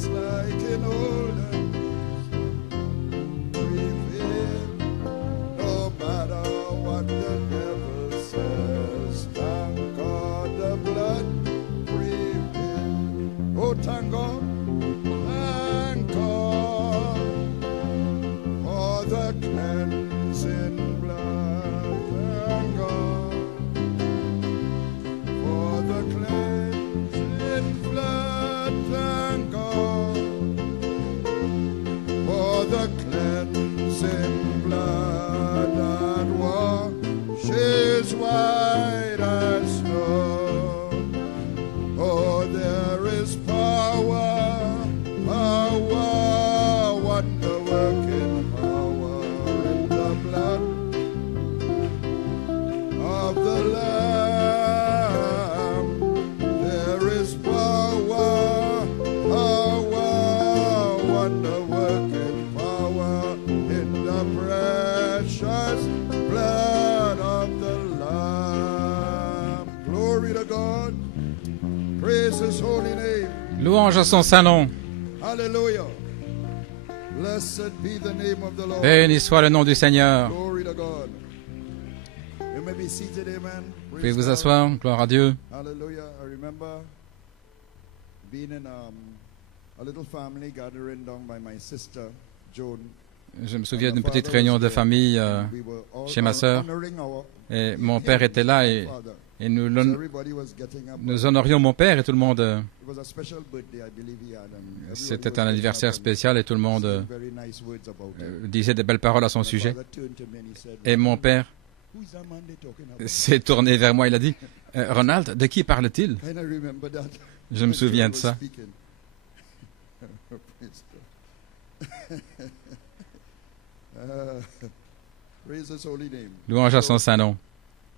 just like in olden days. Prevail, no matter what the devil says. Thank God the blood prevail. Oh, thank God. Thank God for the cleansing blood. Thank God for the cleansing blood. Thank God for the cleansing blood that washes white as snow. Oh, there is power, power, wonder-working power in the blood of the Lamb. There is power, power, wonder-working power in the precious blood of the Lamb. Glory to God. Praise His holy name. Louange à son saint nom. Hallelujah. Blessed be the name of the Lord. Béni soit le nom du Seigneur. Glory to God. You may be seated, amen. Vous pouvez Praise vous God. asseoir. Gloire à Dieu. Hallelujah. I remember being in a little family gathering down by my sister, Joan. Je me souviens d'une petite réunion de famille We were all chez ma sœur. honoring our Et mon père était là et father. nous, So everybody was getting up. nous honorions mon père et tout le monde. It was a special birthday, I believe he had. And everybody C'était was un getting anniversaire up and spécial et tout le monde saying very nice words about it. disait des belles paroles à son My sujet. father turned to me and he said, Et mon père "Who is that man they're talking about?" s'est tourné vers moi. Il a dit Ronald, de qui parle-t-il? And I remember that. Je me souviens de was ça. speaking. Praise God. Praise His holy name. Louange à son saint nom.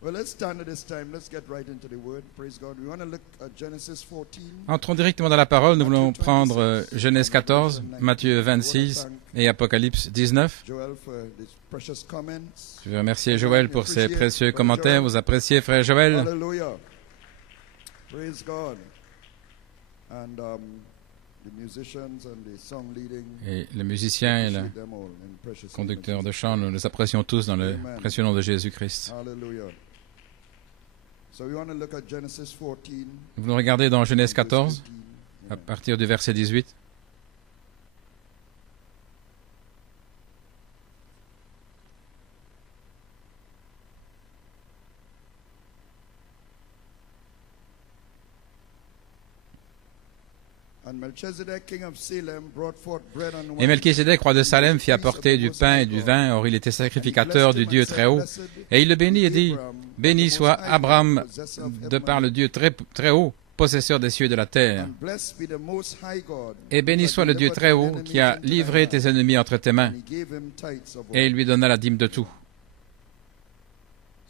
Well, let's stand at this time. Let's get right into the word. Praise God. We want to look at Genesis 14. Entrons directement dans la parole. Nous voulons prendre Genèse 14, Matthieu 26 et Apocalypse 19. Joel for these precious comments. Je veux remercier Joël pour ses précieux commentaires. Vous appréciez, frère Joël? Hallelujah. Praise God. And the musicians and the song leading. Et le musicien et le appreciate them all in precious conducteur name. de chant, nous les apprécions tous dans le précieux nom de Jésus-Christ. Hallelujah. So we want to look at Genesis 14. Nous voulons regarder dans Genèse verse 14, 18. à partir du verset 18. And Melchizedek, king of Salem, brought forth bread and Et wine. Melchisédek, roi de Salem, fit apporter du pain et du vin, or il était sacrificateur du Dieu très haut. Et il le bénit et dit, béni soit Abraham de par le Dieu très haut, possesseur des cieux et de la terre. And blessed be the Most High God, Et béni soit le Dieu très haut, qui a livré tes ennemis entre tes mains, and he gave him tithes of et all. il lui donna la dîme de tout.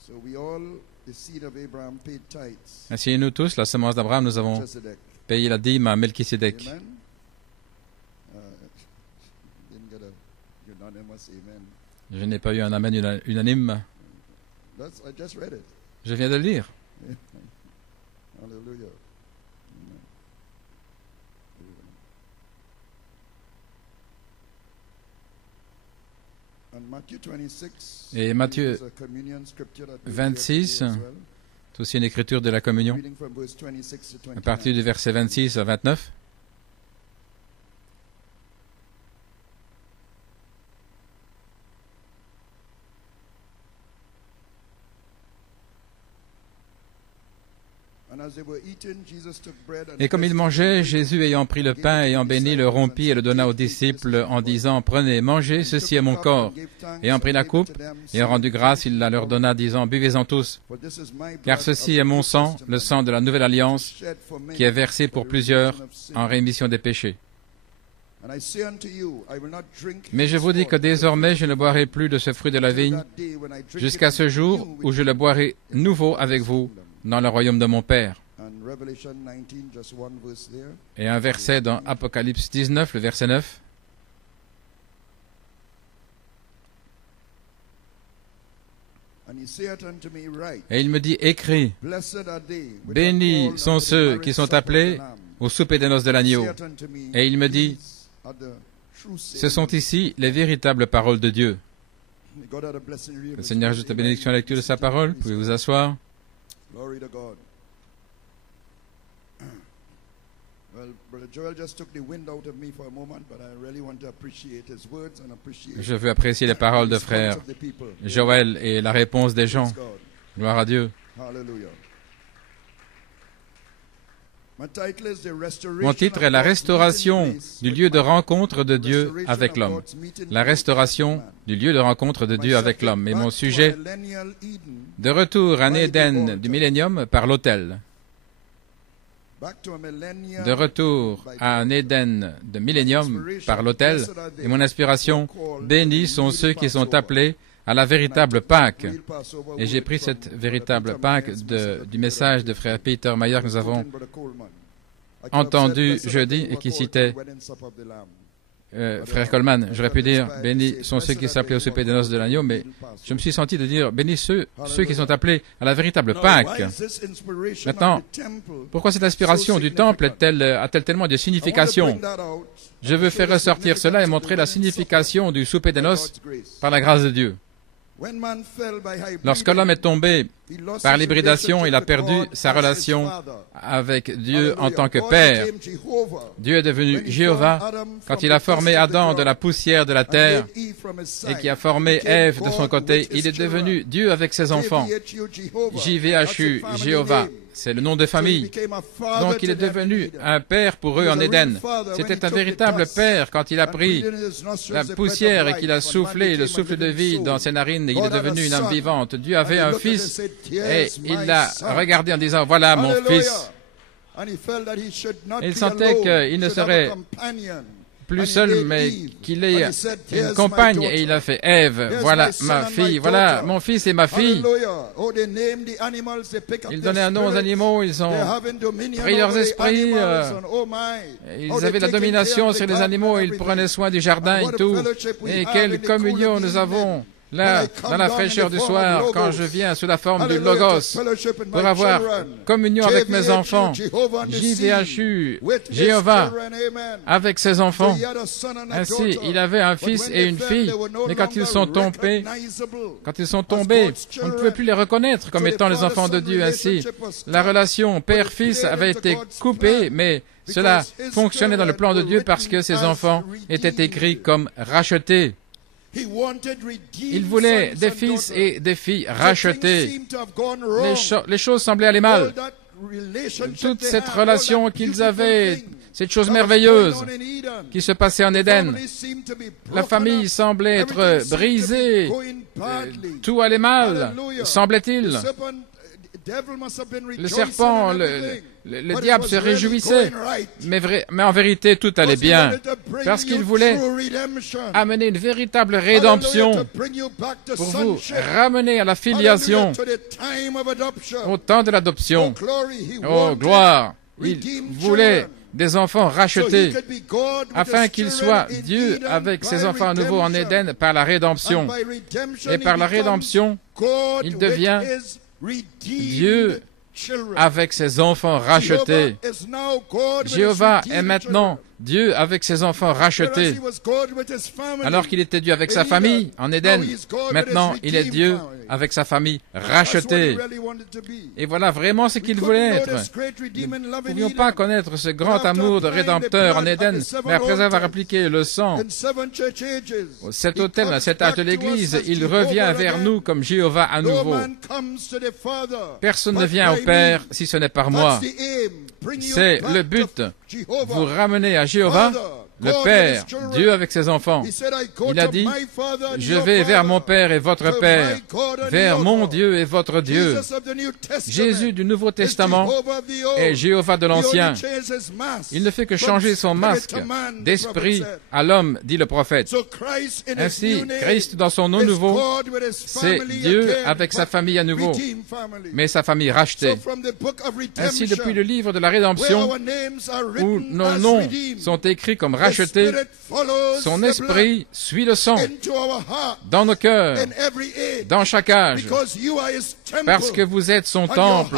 So we all, the seed of Abraham, paid tithes. Ainsi nous tous, la semence d'Abraham, nous avons Melchizedek. payé la dîme à Melchisédek. Amen. Didn't get a unanimous amen. Je n'ai pas eu un amen unanime. I just read it. Je viens de le lire. Hallelujah. And Matthew 26 Et Matthieu is a communion scripture that we 26, read as well. c'est aussi une écriture de la communion, Reading from verse 26 to à partir 29. du verset 26 à 29. And as they were eating, Jesus took bread and Et comme ils blessed it, mangeaient, Jésus ayant pris le pain, ayant béni, le rompit et le donna aux disciples en disant, prenez, mangez, ceci est mon corps. Ayant pris la coupe, ayant rendu grâce, il la leur donna, disant, buvez-en tous, car ceci est mon sang, le sang de la nouvelle alliance, qui est versé pour plusieurs en rémission des péchés. Mais je vous dis que désormais je ne boirai plus de ce fruit de la vigne, jusqu'à ce jour où je le boirai nouveau avec vous dans le royaume de mon Père. Et un verset dans Apocalypse 19, le verset 9. Et il me dit, écris, bénis sont ceux qui sont appelés au souper des noces de l'agneau. saith unto me, Et il me dit, These are the true ce sont ici les véritables paroles de Dieu. May God add a blessing to you. Le Seigneur ajoute la bénédiction à la lecture de sa parole. Pouvez vous asseoir. Glory to God. Well, Brother Joel just took the wind out of me for a moment, but I really want to appreciate his words and appreciate Je veux apprécier les paroles de the response frère of the people. Joël et la réponse des gens. Praise God. Gloire à Dieu. Hallelujah. My title is The Restoration Mon titre of est La God's restauration meeting place du with lieu de man. rencontre de Dieu Restoration avec of l'homme. God's meeting La place restauration with man. du lieu de rencontre de My Dieu avec subject, l'homme. Et back mon to sujet, a millennial Eden, de retour à un by the Éden altar. du millénium par l'autel. Back to a millennial De retour à un Éden de millénium par l'autel. Et mon inspiration, bénis sont ceux qui sont appelés à la véritable Pâque. Et j'ai pris cette véritable Pâque du message de frère Peter Mayer que nous avons entendu jeudi et qui citait frère Coleman. J'aurais pu dire, bénis sont ceux qui s'appelaient au souper des noces de l'agneau, mais je me suis senti de dire, bénis ceux qui sont appelés à la véritable Pâque. Maintenant, pourquoi cette inspiration du temple a-t-elle tellement de signification? Je veux faire ressortir cela et montrer la signification du souper des noces par la grâce de Dieu. Lorsque l'homme est tombé par l'hybridation, il a perdu sa relation avec Dieu en tant que Père. Dieu est devenu Jéhovah quand il a formé Adam de la poussière de la terre et qui a formé Ève de son côté. Il est devenu Dieu avec ses enfants. JVHU, Jéhovah, c'est le nom de famille. Donc il est devenu un père pour eux en Éden. C'était un véritable père quand il a pris la poussière et qu'il a soufflé le souffle de vie dans ses narines et il est devenu une âme vivante. Dieu avait un fils et il l'a regardé en disant, voilà mon fils. Il sentait qu'il ne serait plus seul, mais qu'il ait une compagne. Et il a fait, Ève, voilà ma fille, voilà mon fils et ma fille. Ils donnaient un nom aux animaux, ils ont pris leurs esprits, ils avaient la domination sur les animaux, ils prenaient soin du jardin et tout. Et quelle communion nous avons là, dans la fraîcheur du soir, quand je viens sous la forme du Logos, pour avoir communion avec mes enfants, JVHU, Jéhovah, avec ses enfants. Ainsi, il avait un fils et une fille, mais quand ils sont tombés, on ne pouvait plus les reconnaître comme étant les enfants de Dieu. Ainsi, la relation père-fils avait été coupée, mais cela fonctionnait dans le plan de Dieu parce que ses enfants étaient écrits comme rachetés. Il voulait des fils et des filles rachetés. Les choses semblaient aller mal. Toute cette relation qu'ils avaient, cette chose merveilleuse qui se passait en Éden, la famille semblait être brisée. Tout allait mal, semblait-il. Le serpent, le diable se réjouissait, mais en vérité tout allait bien, parce qu'il voulait amener une véritable rédemption pour vous ramener à la filiation au temps de l'adoption. Oh, gloire! Il voulait des enfants rachetés, afin qu'il soit Dieu avec ses enfants à nouveau en Éden par la rédemption. Et par la rédemption, il devient Dieu avec ses enfants rachetés. Jéhovah est maintenant Dieu avec ses enfants rachetés. Alors qu'il était Dieu avec sa famille en Éden, maintenant il est Dieu avec sa famille rachetée. Et voilà vraiment ce qu'il voulait être. Nous ne pouvions pas connaître ce grand amour de Rédempteur en Éden, mais après avoir appliqué le sang, cet autel, cet acte de l'Église, il revient vers nous comme Jéhovah à nouveau. Personne ne vient au Père si ce n'est par moi. C'est le but. Vous ramenez à Jéhovah, le Père, Dieu avec ses enfants. Il a dit, je vais vers mon Père et votre Père, vers mon Dieu et votre Dieu. Jésus du Nouveau Testament est Jéhovah de l'Ancien. Il ne fait que changer son masque d'esprit à l'homme, dit le prophète. Ainsi, Christ dans son nom nouveau, c'est Dieu avec sa famille à nouveau, mais sa famille rachetée. Ainsi, depuis le livre de la rédemption, où nos noms sont écrits comme rachetés, son esprit suit le sang dans nos cœurs, dans chaque âge, parce que vous êtes son temple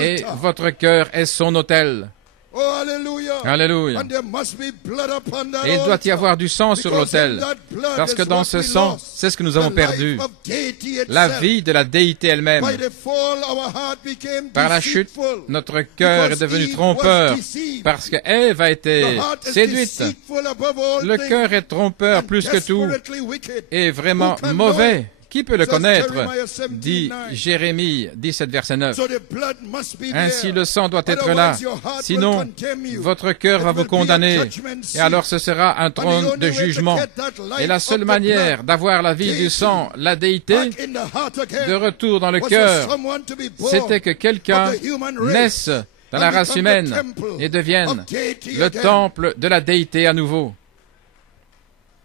et votre cœur est son autel. Oh, hallelujah. Alléluia. And there must be blood upon that Et il doit y altar. avoir du sang sur Because in l'autel, that blood parce que is dans what ce we sang, lost. c'est ce que nous avons The perdu, life of deity la itself. vie de la déité elle-même. By the fall, our heart became Par la chute, deceitful. notre cœur est Because devenu Eve trompeur, was deceived. parce que Ève a été The heart is séduite. deceitful above all Le things cœur est trompeur and plus que tout, desperately wicked. et vraiment Who can mauvais. know it? Qui peut le Says connaître? Jeremiah 17:9. Dit Jérémie 17, verset 9. So the blood must be Ainsi there. le sang doit être là, Otherwise, your heart will sinon condemn you. votre cœur va It vous will be a condamner, judgment seat. et alors ce sera un And the trône only de way to jugement. get that life Et la of seule the manière blood d'avoir la vie du sang, la déité, back in the heart again de retour dans le was cœur, for someone to be born c'était que quelqu'un of the human race naisse dans la and race become humaine the temple et devienne of deity le again. temple de la déité à nouveau.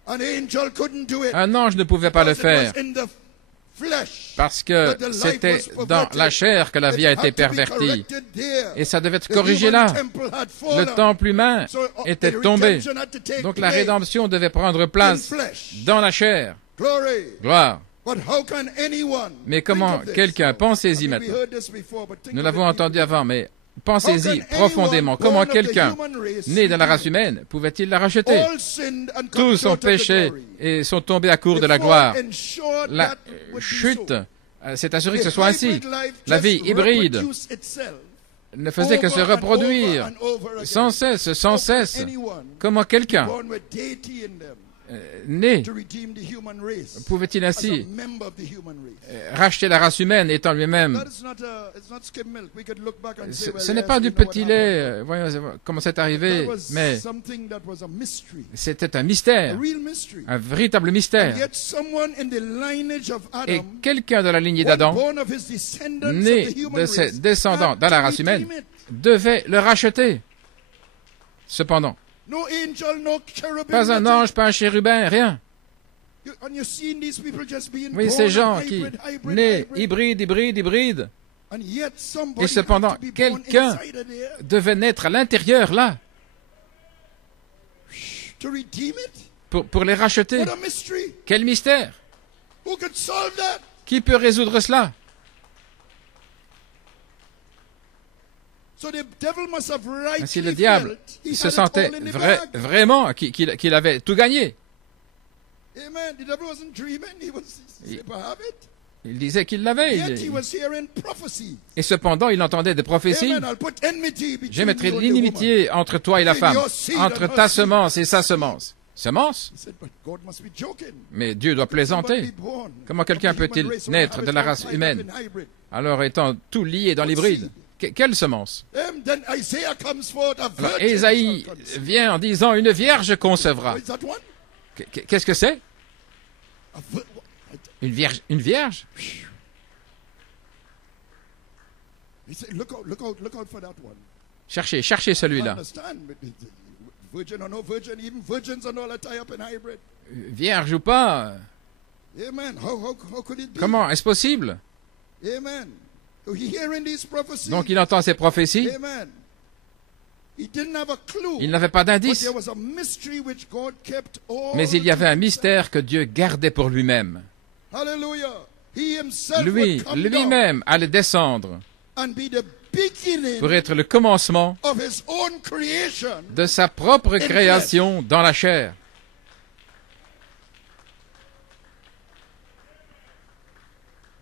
An angel couldn't do it Un ange ne pouvait pas le because it was faire, in the flesh parce que that the life c'était was dans perverted. la chair que la It vie a had été to be pervertie. corrected there. Et ça devait être The corrigé human là. temple had Le fallen. temple humain So, était the tombé. redemption had to take Donc la place rédemption devait prendre in place flesh. dans la chair. Glory. Gloire. But how can anyone Mais think comment of this? quelqu'un, pensez-y I mean, we maintenant. heard this before, but think Nous of l'avons it entendu deeply. avant, mais How pensez-y can profondément. anyone Comment born of the quelqu'un human race né dans la race redeem? humaine pouvait-il la racheter? All sinned and come Tous ont short of the péché glory. et sont tombés à court The de la fall gloire. ensured La that would be chute so. s'est assurée que The ce soit ainsi. hybrid life La vie just hybride reproduced itself ne faisait que se over and reproduire over and over again. sans cesse, sans How can cesse. anyone Comment quelqu'un born with deity in them né to redeem the human race pouvait-il as a ainsi member of the human race? racheter la race humaine étant lui-même? That is not it's not skim milk. We could look back and say, well, Ce n'est yes, pas we du know what petit happened. lait, voyons comment c'est That arrivé, was mais something that was a mystery, c'était un a mystère, real mystery. un véritable And mystère. yet someone in the lineage of Et Adam, quelqu'un de la lignée one d'Adam, born of his descendants né of the human de ses race, descendants had dans la to race humaine, redeem it. devait le racheter. Cependant, No angel, no cherubim, pas un nothing. ange, pas un chérubin, rien. And you're seeing these people just being Oui, born ces gens and qui, hybrid, nés hybrid. hybrides, And yet somebody et cependant, had to be born quelqu'un inside of there devaient naître à l'intérieur, là, to redeem it. pour les racheter. What a mystery. Quel mystère! Who could solve that? Qui peut résoudre cela? So the devil must have Ainsi, rightly le diable felt he se had it sentait all in the bag. vraiment qu'il avait tout gagné. Amen. The devil wasn't dreaming. He was Il- super have it. Il disait qu'il l'avait. Yet he was hearing prophecy. Et cependant, il entendait des prophéties. Amen. I'll put enmity between Je mettrai you de and the woman. l'inimitié entre toi et la femme, your seed entre and her ta seed. semence et sa semence. Semence? He said, but God must be joking. Mais Dieu doit plaisanter. Comment quelqu'un peut-il naître de la race humaine alors étant tout lié dans l'hybride? Quelle semence? Then Isaiah comes forth, a Alors, virgin Ésaïe shall conceive. vient en disant une vierge concevra. What is that one? Qu'est-ce que c'est? A vir- Une vierge? Une vierge? He said, look out for that one. Cherchez I celui-là. understand. But virgin or no virgin, even virgins and all are tied up in hybrid. Vierge ou pas? Amen. How could it be? Comment est-ce possible? Amen. So he hearing these prophecies. Donc il entend ces prophéties. Amen. He didn't have a clue. Il n'avait pas But d'indice. there was a mystery which God kept all Mais il y avait to un himself. mystère que Dieu gardait pour lui-même. Hallelujah. He himself Lui, would come down lui-même allait descendre and be the beginning pour être le commencement of his own creation. de sa propre création dans la chair.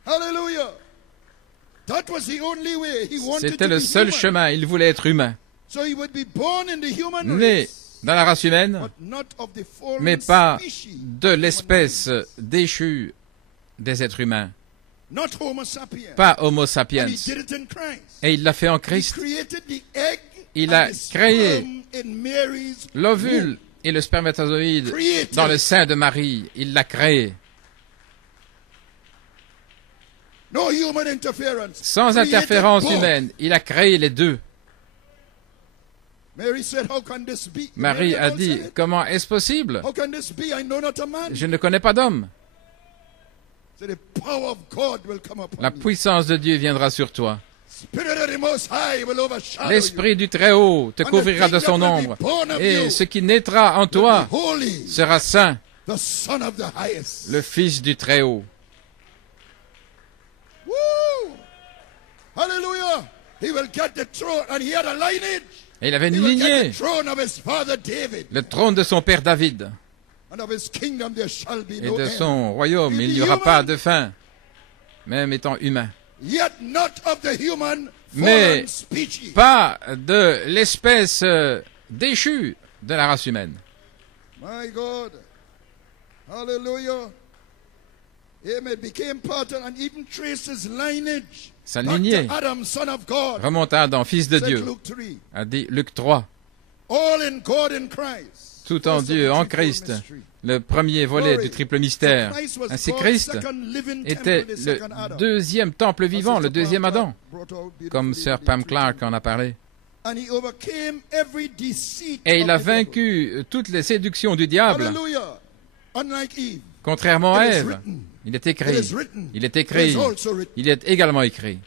Hallelujah. That was the only way. He wanted C'était to le be seul human. chemin. Il voulait être humain. So he would be born in the human Né race, dans la race humaine, but not of the fallen mais pas species de of l'espèce humankind. déchue des êtres humains. Not Homo sapiens. Pas Homo And sapiens. he did it in Christ. Et il l'a fait en He Christ. created the egg Il and a the créé sperm in Mary's L'ovule womb. et le spermatozoïde Created. dans le sein de Marie. Il l'a créé. No human interference. Sans Created interférence both. humaine. Il a créé les deux. Mary said, how can this be? Marie a also dit, said it. comment est-ce possible? How can this be? I know not a man. Je ne connais pas d'homme. So the power of God will come upon La you. puissance de Dieu viendra sur toi. Spirit of the Most High will overshadow L'Esprit du Très-Haut te couvrira de son ombre. Et ce qui naîtra en you. toi The holy, sera saint, the Son of the highest. le Fils du Très-Haut. Woo! Hallelujah! He will get the throne, and he had a lineage. Et il avait He une will get lignée, the throne of his father David. le trône de son père David. And of his kingdom there shall be Et no de end. son royaume, il n'y aura pas de fin, même étant humain. Yet not of the human Mais fallen species. pas de l'espèce déchue de la race humaine. My God. Hallelujah. Amen. Became part of and even traced his lineage. Sa back lignée to Adam, son of God. remonte à Adam, fils de Said Dieu, Luke 3. a dit Luc 3. All in God in Christ. Tout en First of Dieu, the en triple Christ, mystery. le premier volet du triple mystère. So Christ was Ainsi God's Christ second living était temple, the le second Adam. deuxième temple vivant, le Sister deuxième Pam Adam, brought out beautifully comme sœur the Pam three Clark things. en a parlé. And he overcame every deceit Et il of a the devil. vaincu toutes les séductions du diable. Hallelujah. Unlike Eve. Contrairement à It is Ève, written. il est It écrit, is written. il est It is écrit, also written. il est également écrit.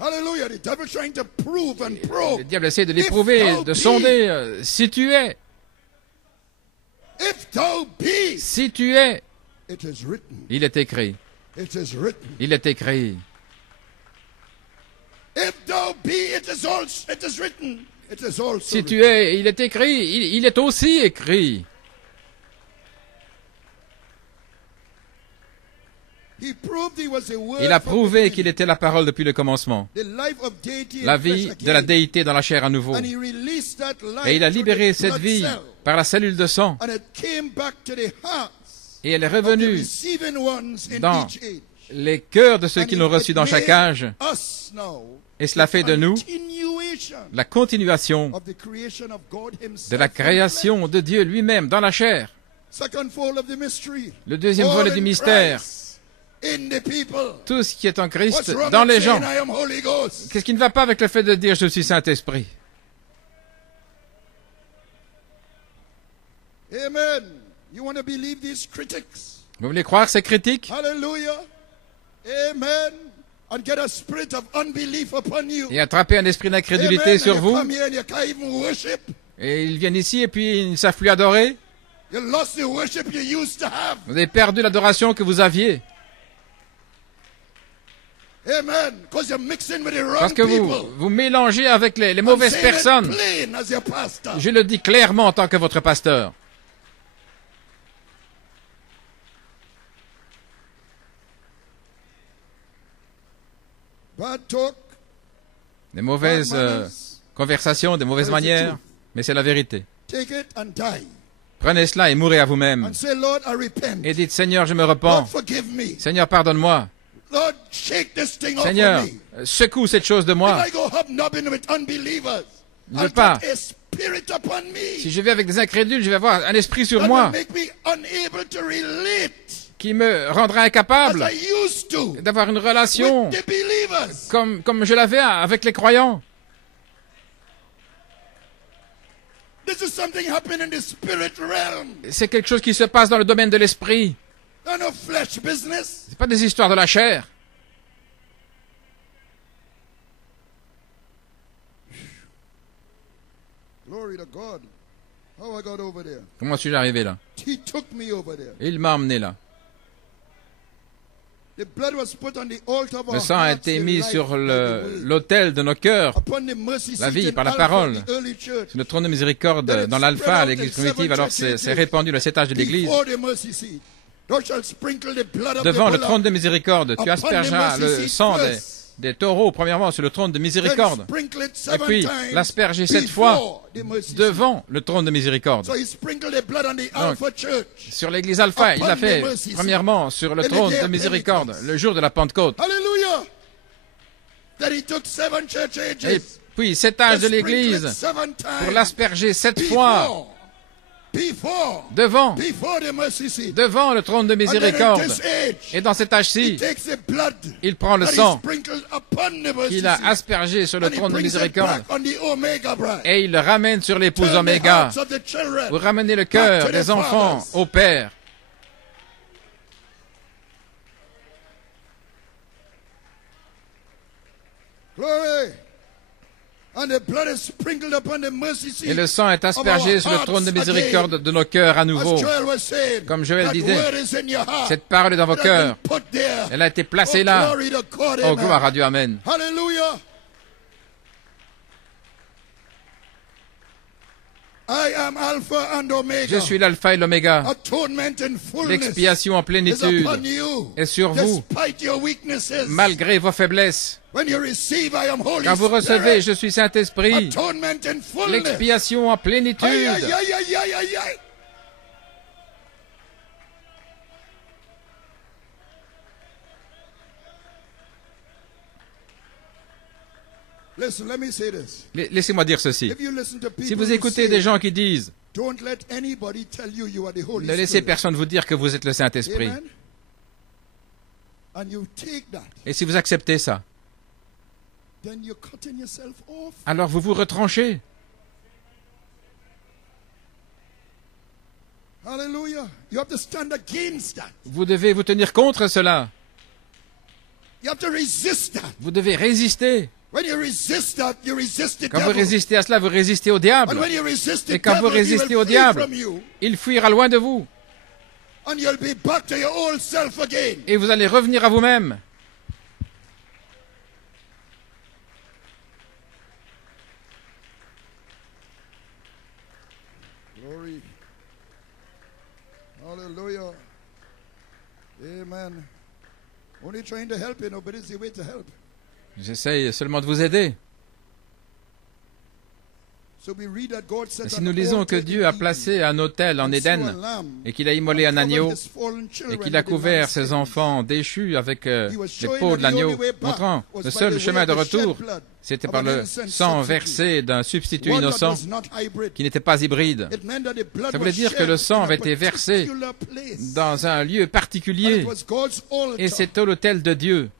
Hallelujah. The devil trying to prove and probe. Le diable essaie de l'éprouver, de sonder. Si tu es, If thou be, si tu es, it is written. il est écrit, It is written. il est écrit. If thou be, it is written. It is also Si written. tu es, il est écrit, il est aussi écrit. He proved he was a word Il a from prouvé the qu'il était la parole depuis le commencement. the life of deity in La flesh vie again. de la déité dans la chair à nouveau. And he released that life Et il a through libéré the cette blood vie cell. par la cellule de sang. And it came back to the hearts Et elle est of the revenue receiving ones in dans each age. les cœurs de ceux And qui l'ont reçu it dans made chaque âge. us now Et cela fait de nous continuation la continuation of the creation of God himself de la in création de Dieu lui-même dans la chair. flesh. Second fold of the mystery. Le deuxième All volet in du mystère. Christ, in the people. Tout ce qui est en What's Christ wrong dans with les gens. saying I am Holy Ghost? Qu'est-ce qui ne va pas avec le fait de dire je suis Saint-Esprit? Amen. You want to believe these critics? Vous voulez croire ces critiques? Hallelujah. Amen. And get a spirit of unbelief upon you. Et attraper un esprit d'incrédulité Amen. sur And you vous? come here and you can't even worship. Et ils viennent ici et puis ils ne savent plus adorer? You lost the worship you used to have. Vous avez perdu l'adoration que vous aviez. Amen. Because you're mixing with the wrong Parce que people. vous mélangez avec les I'm mauvaises saying it personnes. plain as your pastor. Je le dis clairement en tant que votre pasteur. Bad talk, Des mauvaises bad manners, conversations, des mauvaises That is the manières, truth. mais c'est la vérité. take it and die. Prenez cela et mourrez à vous-même. And say, Lord, I repent. Et dites, Seigneur, je me Lord, repens. forgive me. Seigneur, pardonne-moi. Lord, shake this thing off Seigneur, of me. secoue cette chose de If moi. I go hobnobbing with unbelievers, Ne I'll pas. get a spirit upon me. Si je vais avec des incrédules, je vais avoir un esprit sur That will moi make me unable to relate qui me rendra as incapable I used to d'avoir une relation with the believers. comme je l'avais avec les croyants. This is something happening in the spirit realm. C'est quelque chose qui se passe dans le domaine de l'esprit. Not no flesh business. C'est pas des histoires de la chair. Glory to God. How I got over there. Comment suis-je arrivé là? He took me over there. Il m'a emmené là. The blood was put on the altar of our Le sang a hearts, été the mis life sur by the word. l'autel de nos cœurs, Upon the mercy la seat vie in par la Alpha, parole. the early church. sur le trône de miséricorde dans l'alpha à l'église primitive. Alors c'est répandu le 7 âges de l'église. Before the mercy seat, thou shalt sprinkle the blood of Devant the le trône de miséricorde, tu aspergeras le sang des taureaux, premièrement, sur le trône de miséricorde. Et puis l'asperger 7 fois devant le trône de miséricorde. So he sprinkled the blood on the Alpha church. Sur l'église alpha, il l'a fait premièrement sur le trône de miséricorde, le jour de la Pentecôte. Hallelujah. That he took 7 church Et ages. puis 7 âges de l'église pour l'asperger 7 fois devant the mercy seat. devant le trône de And then miséricorde. at this age, Et dans cet he âge-ci, takes the blood il prend le that he sang sprinkled upon the mercy qu'il a seat, aspergé sur le and he trône de brings it miséricorde back on the Omega bride. et il le ramène sur l'épouse Turn the Oméga. hearts of the children Vous ramenez le back cœur to des their enfants fathers. au Père. Glory. And the blood is sprinkled upon the mercy seat. Et le sang est aspergé sur le trône de miséricorde de nos cœurs à nouveau. As Joel was saying, Comme Joël that disait, word is in your heart. cette parole est dans vos It has cœurs. been put there. Elle a été placée Oh, là. glory to God, Oh, amen. gloire à Dieu, Amen. Hallelujah. am Alpha and Omega. Je suis l'alpha et l'oméga. Atonement and fullness L'expiation en is plénitude upon you. est sur vous, Despite your weaknesses. malgré vos faiblesses. When you receive, I am Holy Quand vous recevez, Spirit. je suis Saint-Esprit. Atonement and fullness. L'expiation en plénitude. Aïe, aïe, aïe, aïe, aïe, aïe, aïe. Listen, let me say this. Laissez-moi dire ceci. If you listen to Si people vous who écoutez say, des gens qui disent, don't let anybody tell you you are the Holy ne laissez Spirit. personne vous dire que vous êtes le Saint-Esprit. Amen. And you take that, Et si vous acceptez ça, then you're cutting yourself off. alors vous vous retranchez. Hallelujah. You have to stand against that. Vous devez vous tenir contre cela. You have to resist that. Vous devez résister. When you resist that, you resist the Quand vous devil. résistez à cela, vous résistez au And diable. when you resist the Et quand vous devil, he résistez will au flee diable, from you. il fuira loin de vous. And you'll be back to your old self again. Et vous allez revenir à vous-même. Glory. Hallelujah. Amen. Only trying to help you, but it's the way to help. J'essaye seulement de vous aider. So we read that God set Si an nous lisons que altar Dieu in a Eden, placé un autel en and Éden slew a lamb, et qu'il a immolé un and covered agneau his fallen et children qu'il a with the couvert lamb's ses skins. enfants déchus avec He was les showing peaux that de the only l'agneau, way back montrant was le by seul the chemin way de of the shed retour, blood c'était of par an le innocent sang substitute. versé d'un substitut One that innocent was not hybrid. qui n'était pas hybride. It meant that the blood Ça voulait was dire que le shed sang in a avait été versé particular place. dans un lieu And particulier it was God's altar, et c'était l'autel de Dieu,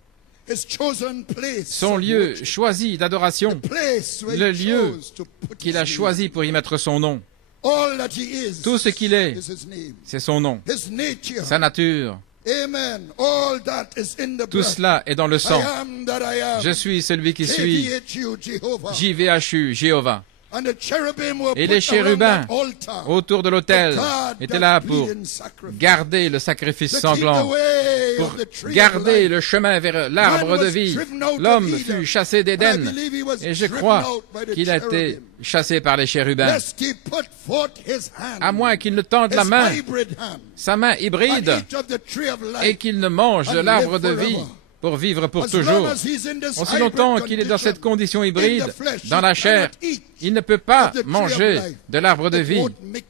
his chosen place son of lieu worship. choisi d'adoration, Place where le he lieu chose to put qu'il his a name. choisi pour y mettre son nom. All that he is Tout ce qu'il est, is his name. c'est son nom, His nature. sa nature. Amen. All that is in the Tout blood. cela est dans le I sang. am that I am. Je suis celui qui suis, KVHU, Jehovah. JVHU, Jéhovah. And the cherubim were Et put les chérubins around that altar autour de l'autel to guard étaient that là pour bleeding sacrifice. garder le sacrifice To keep sanglant, the way pour of the tree of garder life. le chemin vers l'arbre Man de was vie. driven out of L'homme Eden. fut chassé And I d'Éden believe he was et je driven crois out by the qu'il a été cherubim. chassé par les chérubins, Lest he put forth his hand, à moins qu'il ne tende la his main, hybrid hand, sa main and hybride, eat of the tree of life. et qu'il ne mange de and l'arbre live de vie forever. pour vivre pour As long toujours. as he's in this Aussi hybrid longtemps qu'il est dans cette condition hybride, in the flesh, dans he la chair, cannot eat il ne peut pas of the tree of manger life. de l'arbre de It vie. won't mix.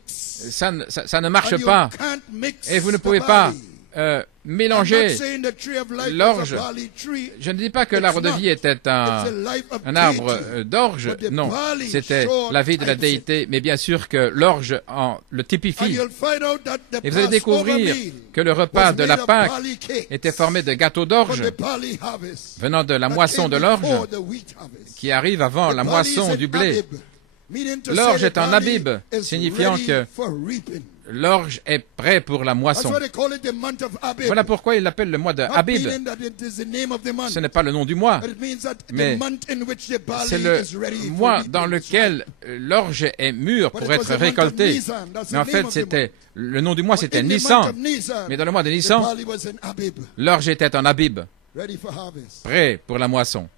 Ça ne marche And you pas. can't mix Et vous ne the pouvez pas barley. I'm mélanger not saying the tree of life l'orge. was a barley tree. Je ne dis pas que It's l'arbre de not. vie était It's a life of un arbre deity. d'orge. But the Non, barley c'était sure la vie de la types it. déité, mais bien sûr que l'orge le And typifie. you'll find out that the Et vous allez Passover découvrir meal que le repas was de made la of Pâque barley cakes était formé de gâteaux from d'orge the barley harvest venant de la that moisson came de l'orge before the wheat harvest. qui arrive avant The la barley is moisson an du blé. abib, meaning to L'orge say the est un barley abib, is signifiant ready que for reaping. l'orge est prêt pour la That's moisson. why they call it the month of Abib. Voilà pourquoi il l'appelle le mois de Not Abib. meaning that it is the name of the month, Ce n'est pas le nom du mois, but it means that mais the month in which the barley c'est le is ready for mois reaping. dans lequel l'orge est mûr But pour it was être the month of récolté. Nisan. That's Mais en the fait, name of the c'était month. le nom du mois, But c'était in the month Nissan. of Nisan, Mais dans le mois de the Nissan, barley was an Abib, l'orge était en Abib, ready for harvest. prêt pour la moisson.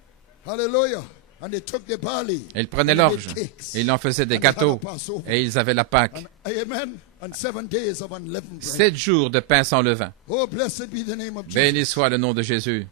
Hallelujah. And they took the barley. Et ils prenaient and l'orge they made cakes. et ils en faisaient des And they had a gâteaux Passover. et ils avaient la Pâque. And, amen. And 7 days of unleavened bread. 7 jours de pain sans levain. Oh, blessed be the name of Jesus. Béni soit le nom de Jésus.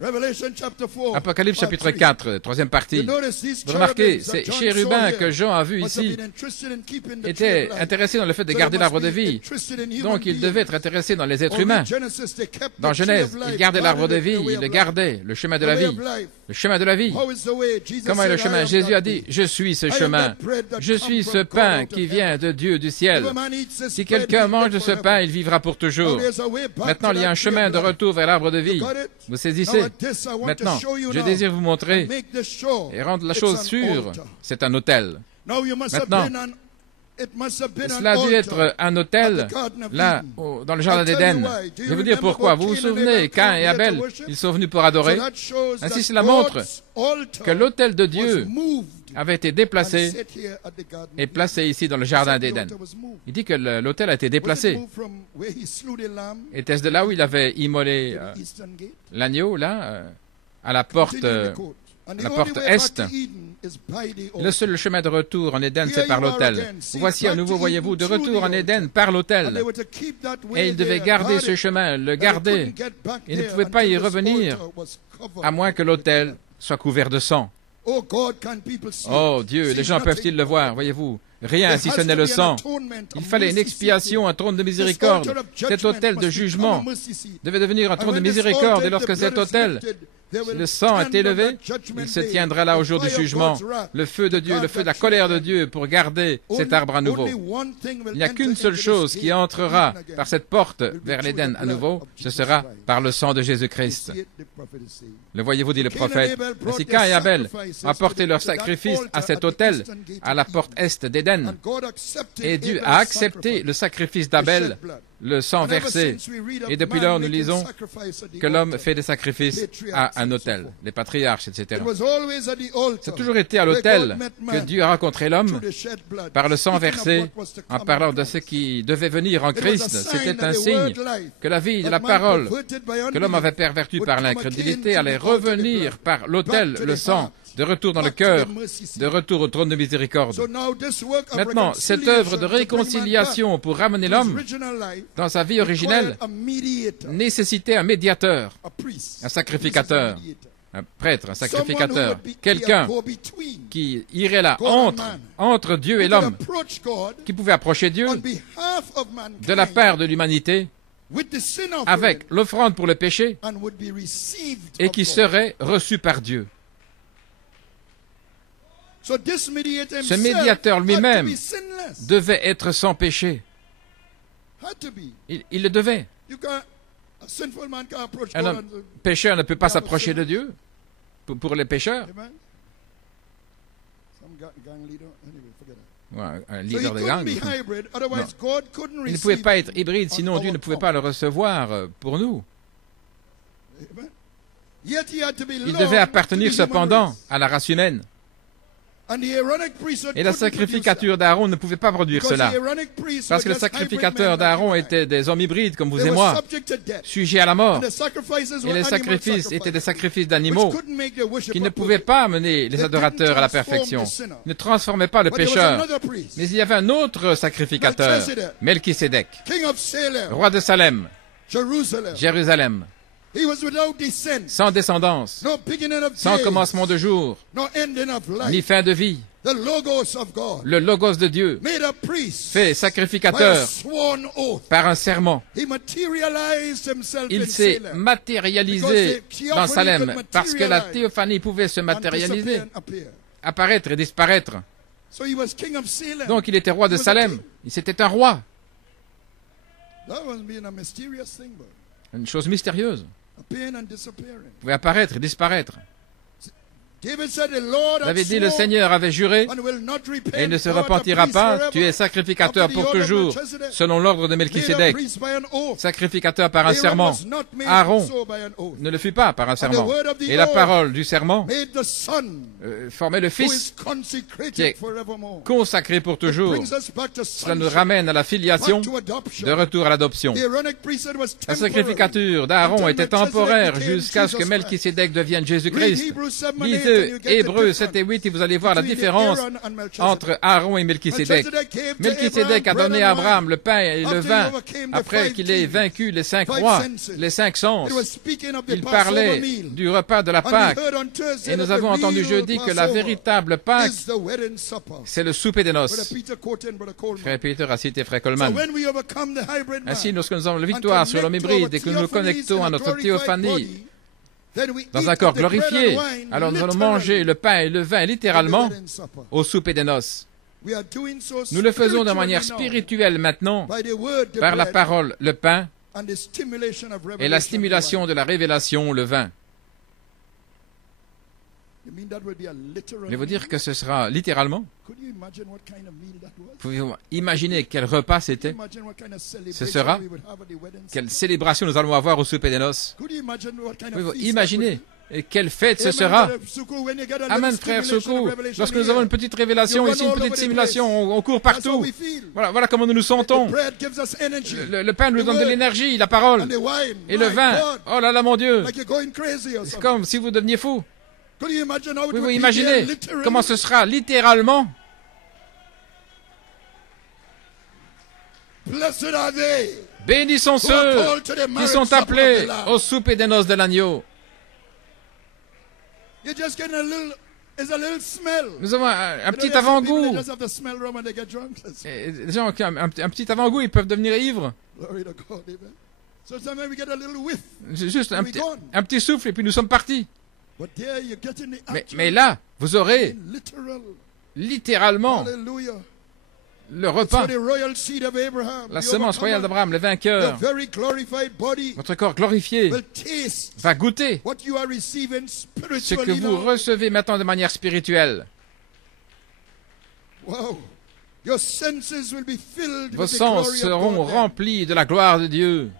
Revelation chapter 4. Apocalypse part chapitre 3. 4, troisième partie. You notice these Vous remarquez, cherubims that ces John chérubins saw que here Jean a vus must have ici been interested in keeping the tree étaient of life. intéressés dans le fait de So garder they l'arbre must de be vie. interested in human Donc ils beings. devaient être intéressés dans les êtres Only humains. Genesis, they kept Dans the tree Genèse, of life, ils gardaient l'arbre de guarded vie, it, the way ils le of gardaient, le chemin de life. la The way vie. of life. Le chemin de la vie. How is the way? Jesus Comment est le said, chemin? I am Jésus that a dit, way. je suis ce I am chemin. that bread that Je come suis ce from God pain out of qui heaven. vient de Dieu du ciel. If a man eats this Si bread, quelqu'un he'll mange live de ce forever. pain, il vivra pour toujours. Now there's a way back Maintenant, to il y a that un tree chemin of de life. retour vers l'arbre de vie. You got it? Vous Now saisissez? at this, I want Maintenant, to show you je now désire vous montrer and make this sure. et rendre la It's chose an sûre. altar. C'est un autel. Now you must have Maintenant, been an- it must have been an Cela a dû altar être un at autel the Garden of là, Eden. dans le jardin I'll tell d'Éden. you why. Do Je you vais vous dire remember pourquoi. about Vous vous Cain and souvenez, Abel Cain came et here to Abel, worship? ils sont venus pour So adorer. that shows Ainsi, that cela montre God's altar que l'autel de was Dieu moved avait été and déplacé set here at the Garden et of placé ici dans le Eden. jardin Said the d'Éden. altar was moved. Il dit que l'autel a été Was it déplacé. moved from where he slew the lamb Était-ce de là où il avait immolé to the eastern gate? l'agneau, là, à la porte Continue the quote. la porte est. Le seul chemin de retour en Éden, c'est par l'autel. Voici à nouveau, voyez-vous, de retour en Éden par l'autel. Et ils devaient garder ce chemin, le garder. Ils ne pouvaient pas y revenir, à moins que l'autel soit couvert de sang. Oh Dieu, les gens peuvent-ils le voir, voyez-vous? Rien si ce n'est le sang. Il fallait une expiation, un trône de miséricorde. Cet autel de jugement devait devenir un trône de miséricorde. Et lorsque cet autel, le sang est élevé, il se tiendra là au jour du jugement. Le feu de Dieu, le feu de la colère de Dieu pour garder cet arbre à nouveau. Il n'y a qu'une seule chose qui entrera par cette porte vers l'Éden à nouveau, ce sera par le sang de Jésus-Christ. Le voyez-vous, dit le prophète. Ainsi Caïn et Abel apportaient leur sacrifice à cet autel, à la porte est d'Éden. Et Dieu a accepté le sacrifice d'Abel, le sang versé. Et depuis lors, nous lisons que l'homme fait des sacrifices à un autel, les patriarches, etc. C'est toujours été à l'autel que Dieu a rencontré l'homme par le sang versé, en parlant de ce qui devait venir en Christ. C'était un signe que la vie de la parole que l'homme avait pervertie par l'incrédulité allait revenir par l'autel, le sang, de retour dans le cœur, de retour au trône de miséricorde. Maintenant, cette œuvre de réconciliation pour ramener l'homme dans sa vie originelle nécessitait un médiateur, un sacrificateur, un prêtre, un sacrificateur, quelqu'un qui irait là entre Dieu et l'homme, qui pouvait approcher Dieu de la part de l'humanité avec l'offrande pour le péché et qui serait reçu par Dieu. Ce médiateur lui-même devait être sans péché. Il le devait. Un homme pécheur ne peut pas s'approcher de Dieu pour les pécheurs. Un leader de gang. Non. Il ne pouvait pas être hybride, sinon Dieu ne pouvait pas le recevoir pour nous. Il devait appartenir cependant à la race humaine. Et la sacrificature d'Aaron ne pouvait pas produire cela. Parce que le sacrificateur d'Aaron était des hommes hybrides comme vous et moi, sujets à la mort. Et les sacrifices étaient des sacrifices d'animaux qui ne pouvaient pas amener les adorateurs à la perfection, ne transformaient pas le pécheur. Mais il y avait un autre sacrificateur, Melchisédek, roi de Salem, Jérusalem, sans descendance, sans commencement de jour, ni fin de vie. Le Logos de Dieu fait sacrificateur par un serment. Il s'est matérialisé dans Salem parce que la théophanie pouvait se matérialiser, apparaître et disparaître. Donc il était roi de Salem. C'était un roi. Une chose mystérieuse. Il pouvait apparaître et disparaître. David dit, le Seigneur avait juré et il ne se repentira pas. Tu es sacrificateur pour toujours, selon l'ordre de Melchisédek. Sacrificateur par un serment. Aaron ne le fut pas par un serment. Et la parole du serment formait le Fils qui est consacré pour toujours. Cela nous ramène à la filiation, de retour à l'adoption. La sacrificature d'Aaron était temporaire jusqu'à ce que Melchisédek devienne Jésus-Christ. Lisez Hébreux 7 et 8 et vous allez voir la différence entre Aaron et Melchisédek. Melchisédek a donné à Abraham le pain et le vin après qu'il ait vaincu les 5 rois, les 5 sens. Il parlait du repas de la Pâque. Et nous avons entendu jeudi que la véritable Pâque, c'est le souper des noces. Frère Peter a cité Frère Coleman. Ainsi, lorsque nous avons la victoire sur l'homme hybride et que nous nous connectons à notre théophanie, dans un corps glorifié, alors nous allons manger le pain et le vin littéralement au souper des noces. Nous le faisons de manière spirituelle maintenant par la parole, le pain, et la stimulation de la révélation, le vin. Voulez-vous dire que ce sera littéralement? Pouvez-vous imaginer quel repas c'était? Ce sera? Quelle célébration nous allons avoir au souper des noces? Pouvez-vous imaginer quelle fête ce sera? Amen, frère Soukou. Lorsque nous avons une petite révélation, ici une petite simulation, on court partout. Voilà comment nous nous sentons. Le pain nous donne de l'énergie, la parole. Et le vin, oh là là mon Dieu, c'est comme si vous deveniez fou. Could you imagine how it Pouvez-vous would be imaginer there, literally? comment ce sera littéralement? Blessed are they Bénissons who are ceux called to the qui marriage sont supper of appelés the Lamb. au souper des noces de l'agneau. You're just getting a little smell. Nous avons un You know, petit there's some people avant-goût. that just have to smell rum when they get drunk. Et des gens qui ont un petit avant-goût, ils peuvent devenir ivres. Glory to God, amen. So sometimes we get a little whiff. Juste And we gone. un petit souffle et puis nous sommes partis. But there you're getting the actual Mais là, vous aurez literal. littéralement Hallelujah. le For repas, the royal seed of Abraham. la the semence royale overcomer, d'Abraham, le the vainqueur. very glorified body Votre corps glorifié will taste va goûter what you are receiving ce spiritually que vous now. recevez maintenant de manière spirituelle. Wow. Your senses will be filled Vos with the sens glory seront of God. remplis de la gloire de Dieu.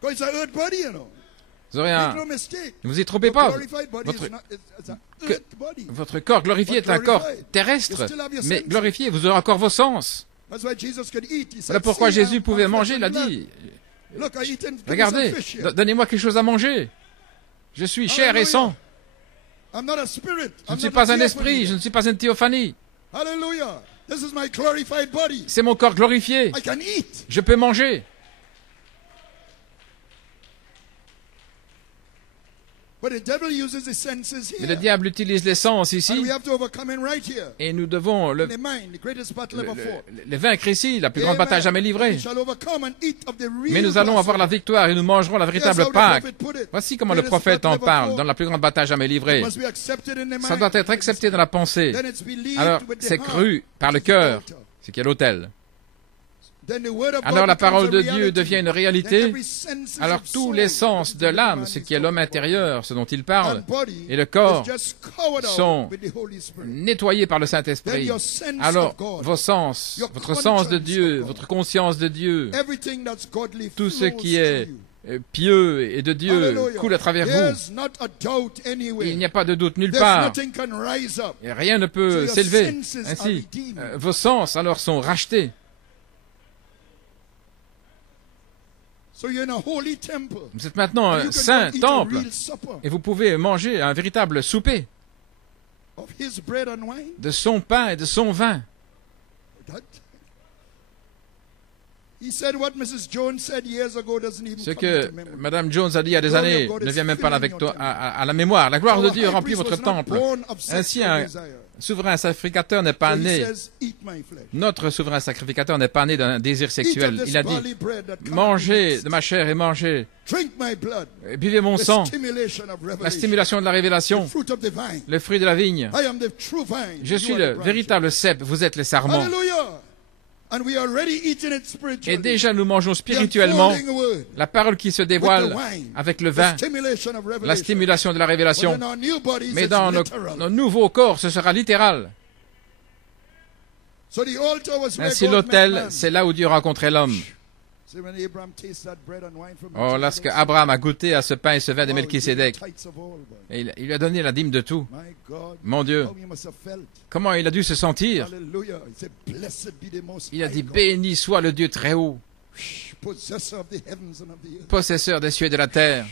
Because it's a earth body, you know. Vous aurez Make no un... mistake. Ne vous y trompez Your pas. glorified body Votre- is not, it's an que- earth body. Votre corps glorifié est un corps terrestre, mais glorifié, vous aurez encore vos sens. That's why Jesus could eat. He Voilà said, pourquoi "See, Jésus I'm pouvait flesh manger, and il a blood. dit, Look, I eat and give me some regardez, fish here. donnez-moi quelque chose à manger. Je suis chair et sang. I'm not a spirit. Je I'm ne suis not pas a un esprit, theophany. je ne suis pas une théophanie. Hallelujah. This is my glorified body. C'est mon corps glorifié. I can eat. Je peux manger. But the devil uses the senses Mais le here. diable utilise les sens And ici, we have to overcome him right here. et nous devons In the mind, the greatest battle ever fought. le vaincre ici, la plus grande bataille jamais We livrée. shall overcome and eat of the real Mais nous allons avoir la gospel. victoire et nous mangerons la Here's véritable how the Pâque. prophet put it. Voici comment le Greatest prophète battle en ever parle fought. dans la plus grande bataille jamais livrée. Must be accepted in the Ça mind. doit être accepté dans la pensée. Then it's believed Alors, with the c'est heart. cru par le It's the cœur, altar. ce qui est l'autel. Then the word of God Alors la becomes parole a de Dieu reality. devient une Then réalité. every sense Alors of tous soul, les sens de l'âme, ce qui est l'homme intérieur, ce dont il parle, and body et le corps is just covered out sont with the Holy Spirit. nettoyés par le Then Saint-Esprit. your sense Alors of God, vos sens, your votre sens de conscience Dieu, of God, votre conscience de Dieu, everything that's godly tout ce flows qui est through you. pieux et de Dieu Hallelujah. coule à travers vous. There's not a doubt anywhere. Il n'y a pas de doute nulle There's part. nothing can rise up. Et rien ne So peut your s'élever. senses are Ainsi, redeemed. vos sens alors sont rachetés. So you're in a holy temple. Vous êtes maintenant And un you can saint go eat temple a real supper et vous pouvez manger un véritable souper of his bread and wine. de son pain et de son vin. That- He said what Mrs. Jones said years ago doesn't even Ce come que into memory. Madame Jones a dit il y a des Glory of années God ne is vient même pas filling your à la mémoire. La gloire de Our Dieu high remplit priest votre was not temple. born of Ainsi, sexual un desire. souverain sacrificateur n'est pas So he né. says, eat my flesh. Notre souverain sacrificateur n'est pas né d'un désir Eat sexuel. of this Il a dit, barley bread that cannot be mangez mixed. de ma chair et mangez, Drink my blood. et buvez mon The sang, stimulation of la revelation. stimulation de la The révélation, fruit of the vine. le fruit de la vigne. I am the true vine. Je You suis are le the branches. véritable cep, vous êtes les sarments. Hallelujah. And we are already eating it spiritually. Et déjà nous mangeons The spirituellement unfolding word la parole qui se with the dévoile wine. avec le The vin, stimulation of la revelation. stimulation de la But révélation. in our new bodies, Mais it's dans literal. nos nouveaux corps, ce sera littéral. So the altar was where Ainsi God met l'autel, man. c'est là où Dieu rencontrait l'homme. See, when Abraham tasted that bread and wine from Oh, lorsque Melchizedek, Abraham a goûté à ce pain et ce vin de wow, he gave Melchisédek, the tithes of all, boy. et il lui a donné la dîme de tout. My God, Mon Dieu, how he must have felt. comment il a dû se sentir? Hallelujah. He said, blessed be the most Il a high dit, God, béni soit le Dieu très haut, possessor of the heavens and of the earth. possesseur des cieux et de la terre.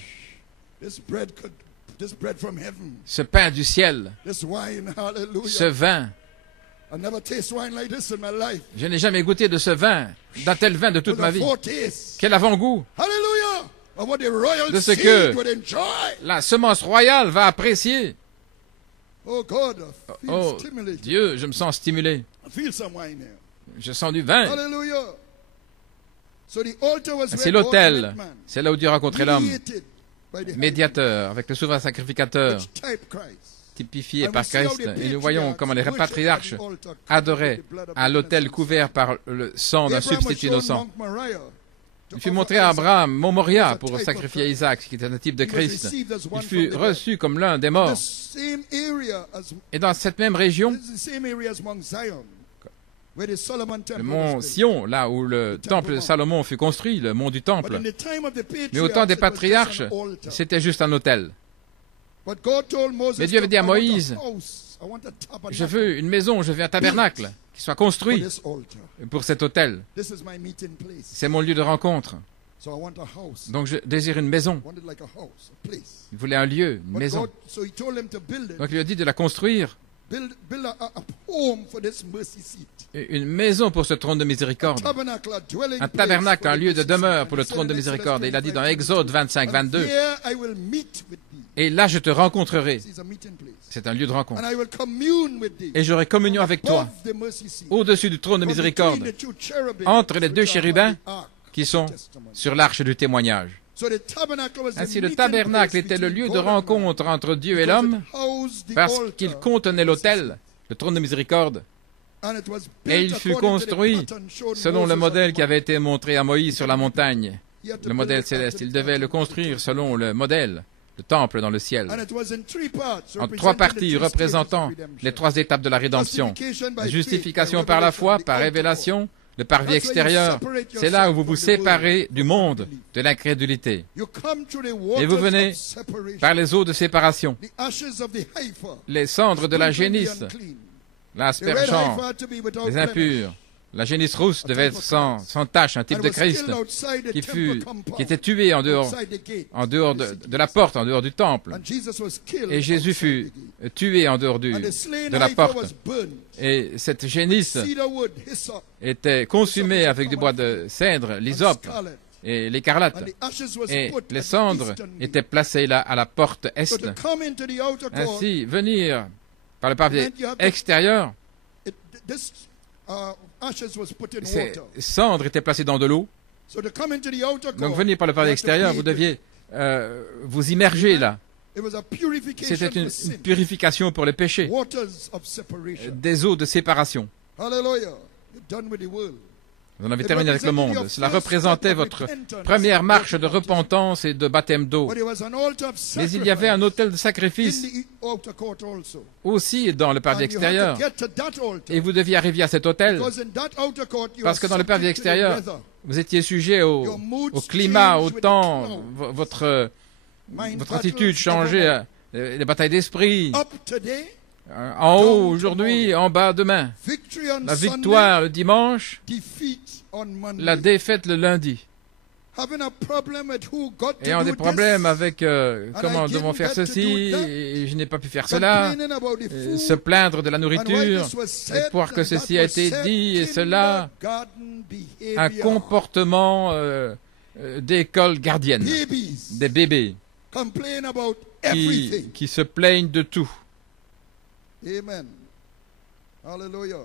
This bread from heaven, Ce pain du ciel, this wine, hallelujah. ce vin. I never taste wine like this in my life. Je n'ai jamais goûté de ce vin, d'un tel vin de toute ma vie. Foretaste. Quel avant-goût Hallelujah. Of what the royal de ce seed que would enjoy. la semence royale va apprécier. Oh God, I feel Oh stimulated. Dieu, je me sens stimulé. I feel some wine here. Je sens du vin. Hallelujah. So the altar was C'est where God met l'autel. man, C'est là où Dieu rencontrait l'homme. mediated by the high Médiateur, avec le souverain sacrificateur, priest, which type Christ. typifié And par we see how Christ. the Et nous voyons patriarchs comment les worship at patriarches the altar covered adoraient with the blood of à l'autel innocents. couvert par le sang d'un Abraham was substitut shown innocent. Mount Moriah to Il fut offer montré à Isaac. Abraham, Mont Moria, It's a pour type of sacrifier Christ. Isaac, qui est un type de He was Christ. received as one Il from fut the dead. reçu comme l'un des The morts. same area as Et dans cette même région, this is the same area as Mount Zion, where the Solomon le temple mont was built. Sion, là où le temple de Salomon fut construit, le mont du But temple. in the time of the Mais au temps patriarchs, des it was just patriarches, an altar. c'était juste un autel. But God told Moses, Mais Dieu avait dit à "I want a Moïse, house, I want a tabernacle Je veux une maison, je veux un tabernacle qui soit for construit this altar. pour cet autel. This is my meeting place." C'est mon lieu de rencontre. So I want a house. Donc je désire une maison. I wanted like a house, a place. Il voulait un lieu, une But maison. God, so he told him to build it. Donc il lui a dit de la construire. Build a home for this mercy seat. Une maison pour ce trône de miséricorde. Tabernacle, a dwelling Un place tabernacle, for un the lieu de mercy seat. demeure And pour he le said trône in de Exodus miséricorde. Et il a dit dans 25, Exode 25, and 22, here I will meet with thee. et là je te rencontrerai. It's a meeting place. C'est un lieu de rencontre. And I will commune with thee. Et j'aurai communion avec toi, Above the mercy seat. au-dessus du trône de From miséricorde, between the two cherubims, entre les deux which are chérubins on the ark qui of the sont testimony. sur l'arche du témoignage. So the tabernacle was the Ainsi, le meeting tabernacle place était le between lieu de God and man, rencontre entre Dieu et because l'homme, it housed the parce altar, qu'il contenait l'autel, le trône de miséricorde, and it was et built il fut according to the construit pattern shown selon le Moses modèle on qui the avait été montré à Moïse sur la montagne, He had to le build modèle it céleste. after Il the devait le pattern of the construire temple. selon le modèle, le temple dans le ciel, And it was in three parts, en representing trois the parties three stages représentant of redemption. les trois étapes de la rédemption. Justification by La faith, justification by par la foi, revelation, par the outer révélation, le parvis That's why you extérieur. separate C'est là où vous yourself vous from the world, séparez du from monde, unbelief. de l'incrédulité, court. You come through the et vous waters venez of separation. par les eaux de séparation, The ashes of the heifer, les cendres de la sprinkling the génisse, unclean. The red l'aspergeant, heifer had to be without les blemish. impurs. La génisse rousse devait être sans tache, un type And de was Christ, killed outside the qui temple compound, était tué en dehors outside the gate. de la porte, en dehors du temple. And Jesus was killed Et Jésus outside fut the gate. tué en dehors And the slain de la heifer porte. was burned. Et cette génisse Cedar wood, hyssop, était consumée avec du bois de cèdre, and l'hysope scarlet. et l'écarlate. And the ashes was Et put les at the cendres eastern gate. étaient placées là à la porte So est. to come into the outer court, Ainsi, venir par le parvis extérieur, this ashes was put in ces water. cendres étaient placées dans de l'eau. So to come into the outer Donc court, venir par le parvis you had to extérieur, bathe vous with deviez vous immerger là. It was a purification C'était une for sin. purification pour les péchés, Waters of separation. des eaux de séparation. Hallelujah. You're done with the world. Vous en avez terminé avec le monde. Cela représentait votre première marche de repentance et de baptême d'eau. But there was an altar of Mais il y avait un sacrifice autel de in sacrifice the outer court also. aussi dans le parvis And you had extérieur. to get to that altar. Et vous deviez arriver à cet autel Because in that outer court, you parce que dans le are parvis subject to the extérieur, weather. vous étiez sujet Your moods au climat, change au with the temps, clouds. votre Mind attitude battles changeait, evermore. les batailles d'esprit, Up today, en haut aujourd'hui, en bas demain. victory on La Sunday, victoire le dimanche, defeat on Monday. la défaite le lundi. Having a problem with who got to Ayant do des problèmes this, avec comment I devons didn't faire get to ceci, do that. et je n'ai pas pu faire cela, complaining about the food, se plaindre de la and why nourriture, this was et said pour que and ceci that a was été said, dit et cela, kindergarten un behavior. comportement d'école gardienne, Babies des bébés complain about everything. qui se plaignent de tout. Amen. Hallelujah.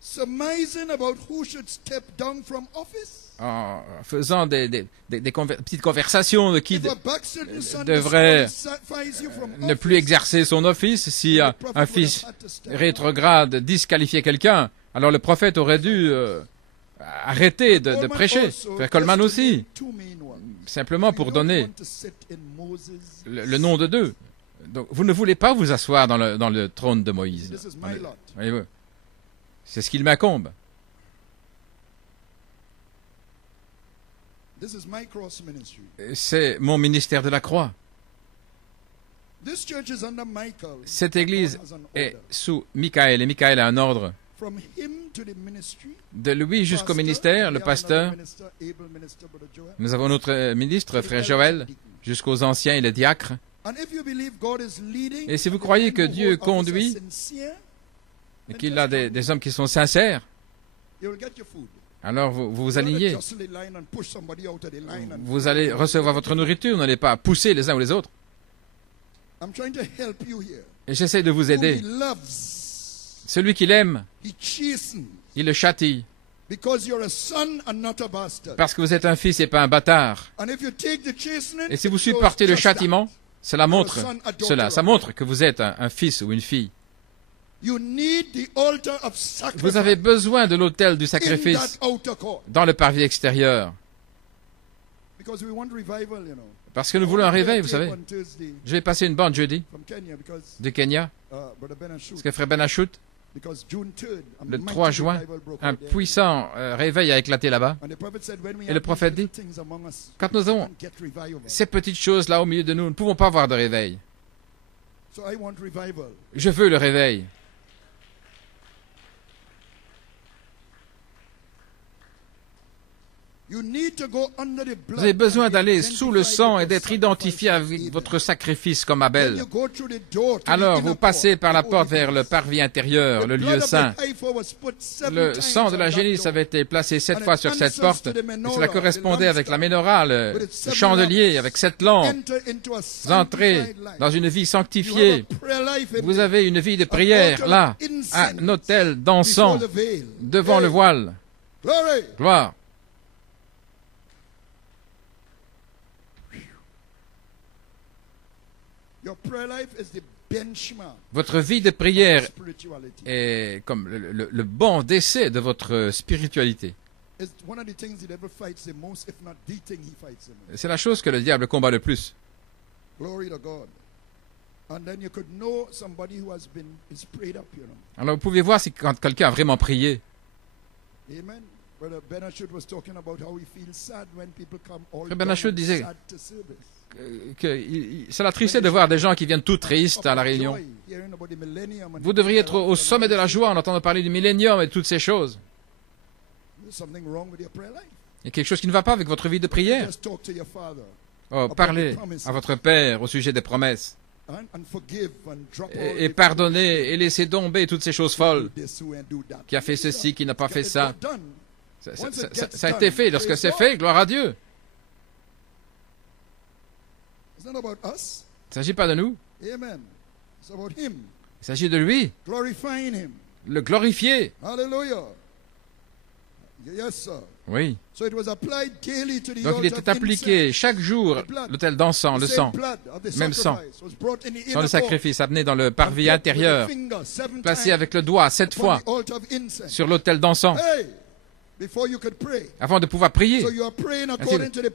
Surmising about who should step down from office. En faisant des petites conversations de qui If a backslidden son devrait disqualifies you from ne office, plus exercer son office. Si the prophet un would fils have had to step down. rétrograde disqualifiait quelqu'un, alors le prophète aurait dû arrêter de Coleman prêcher. also, Frère Coleman just to aussi, name two main ones. simplement You pour don't donner want to sit in Moses' le nom de deux. Donc, vous ne voulez pas vous asseoir dans le trône de Moïse. This is my lot. Voyez-vous. C'est ce qu'il m'incombe. This is my cross ministry. C'est mon ministère de la croix. This church is under Michael. Cette God église has an est order. sous Michaël, et Michaël a un ordre. From him to the ministry, De lui jusqu'au pastor, ministère, le we have pasteur. another minister, able minister, Brother Joel. Nous avons notre ministre, frère Joël, jusqu'aux anciens et les diacres. And if you believe God is leading, Et si vous and the croyez men que who Dieu hold office are conduit, sincere, et qu'il a des hommes qui sont sincères, you will get your food. alors vous vous You don't alignez. jostle the line and push somebody out of the line and- Vous allez recevoir votre nourriture, vous n'allez pas pousser les uns ou les autres. I'm trying to help you here. Et j'essaie de vous Whom he aider. loves, Celui qui l'aime, he chastens, il le châtie. because you're a son and not a bastard. Parce que vous êtes un fils et pas un bâtard. And if you take the chastening, Et si vous it shows supportez le just that. châtiment, cela montre cela. Ça montre que vous êtes un fils ou une fille. You need the altar of sacrifice Vous avez besoin de l'autel du in sacrifice that outer court. dans le parvis extérieur. Because we want revival, you know. Parce que nous voulons un réveil, vous savez. On Thursday Je vais passer une bande jeudi from Kenya because du Kenya, Brother Ben Ashut, parce que frère Ben Achout, because June 3rd, a le mighty 3 juin, revival broke un out there. puissant réveil a éclaté là-bas. And the prophet said, when we Et have le prophète these dit, little things among us, quand nous we avons can't get revival. ces petites choses-là au milieu de nous, nous ne pouvons pas avoir de réveil. So I want revival. Je veux le réveil. Vous avez besoin d'aller sous le sang et d'être identifié avec votre sacrifice comme Abel. Alors vous passez par la porte vers le parvis intérieur, le lieu saint. Le sang de la génisse avait été placé 7 fois sur cette porte, et cela correspondait avec la menorah, le chandelier, avec 7 lampes. Vous entrez dans une vie sanctifiée. Vous avez une vie de prière, là, un autel d'encens, devant le voile. Gloire. Votre vie de prière est comme le banc d'essai de votre spiritualité. C'est la chose que le diable combat le plus. Alors vous pouvez voir si quand quelqu'un a vraiment prié. Frère Benachut disait que ça l'attristait de voir des gens qui viennent tout tristes à la réunion. Vous devriez être au sommet de la joie en entendant parler du millénium et de toutes ces choses. Il y a quelque chose qui ne va pas avec votre vie de prière. Oh, parlez à votre Père au sujet des promesses. Et pardonnez et laissez tomber toutes ces choses folles. Qui a fait ceci, qui n'a pas fait ça. Ça a été fait. Lorsque c'est fait, gloire à Dieu. Il ne s'agit pas de nous. Il s'agit de lui. Le glorifier. Oui. Donc il était appliqué chaque jour l'autel d'encens, le sang, même sang. Sang de sacrifice amené dans le parvis intérieur, placé avec le doigt 7 fois sur l'autel d'encens. Avant de pouvoir prier.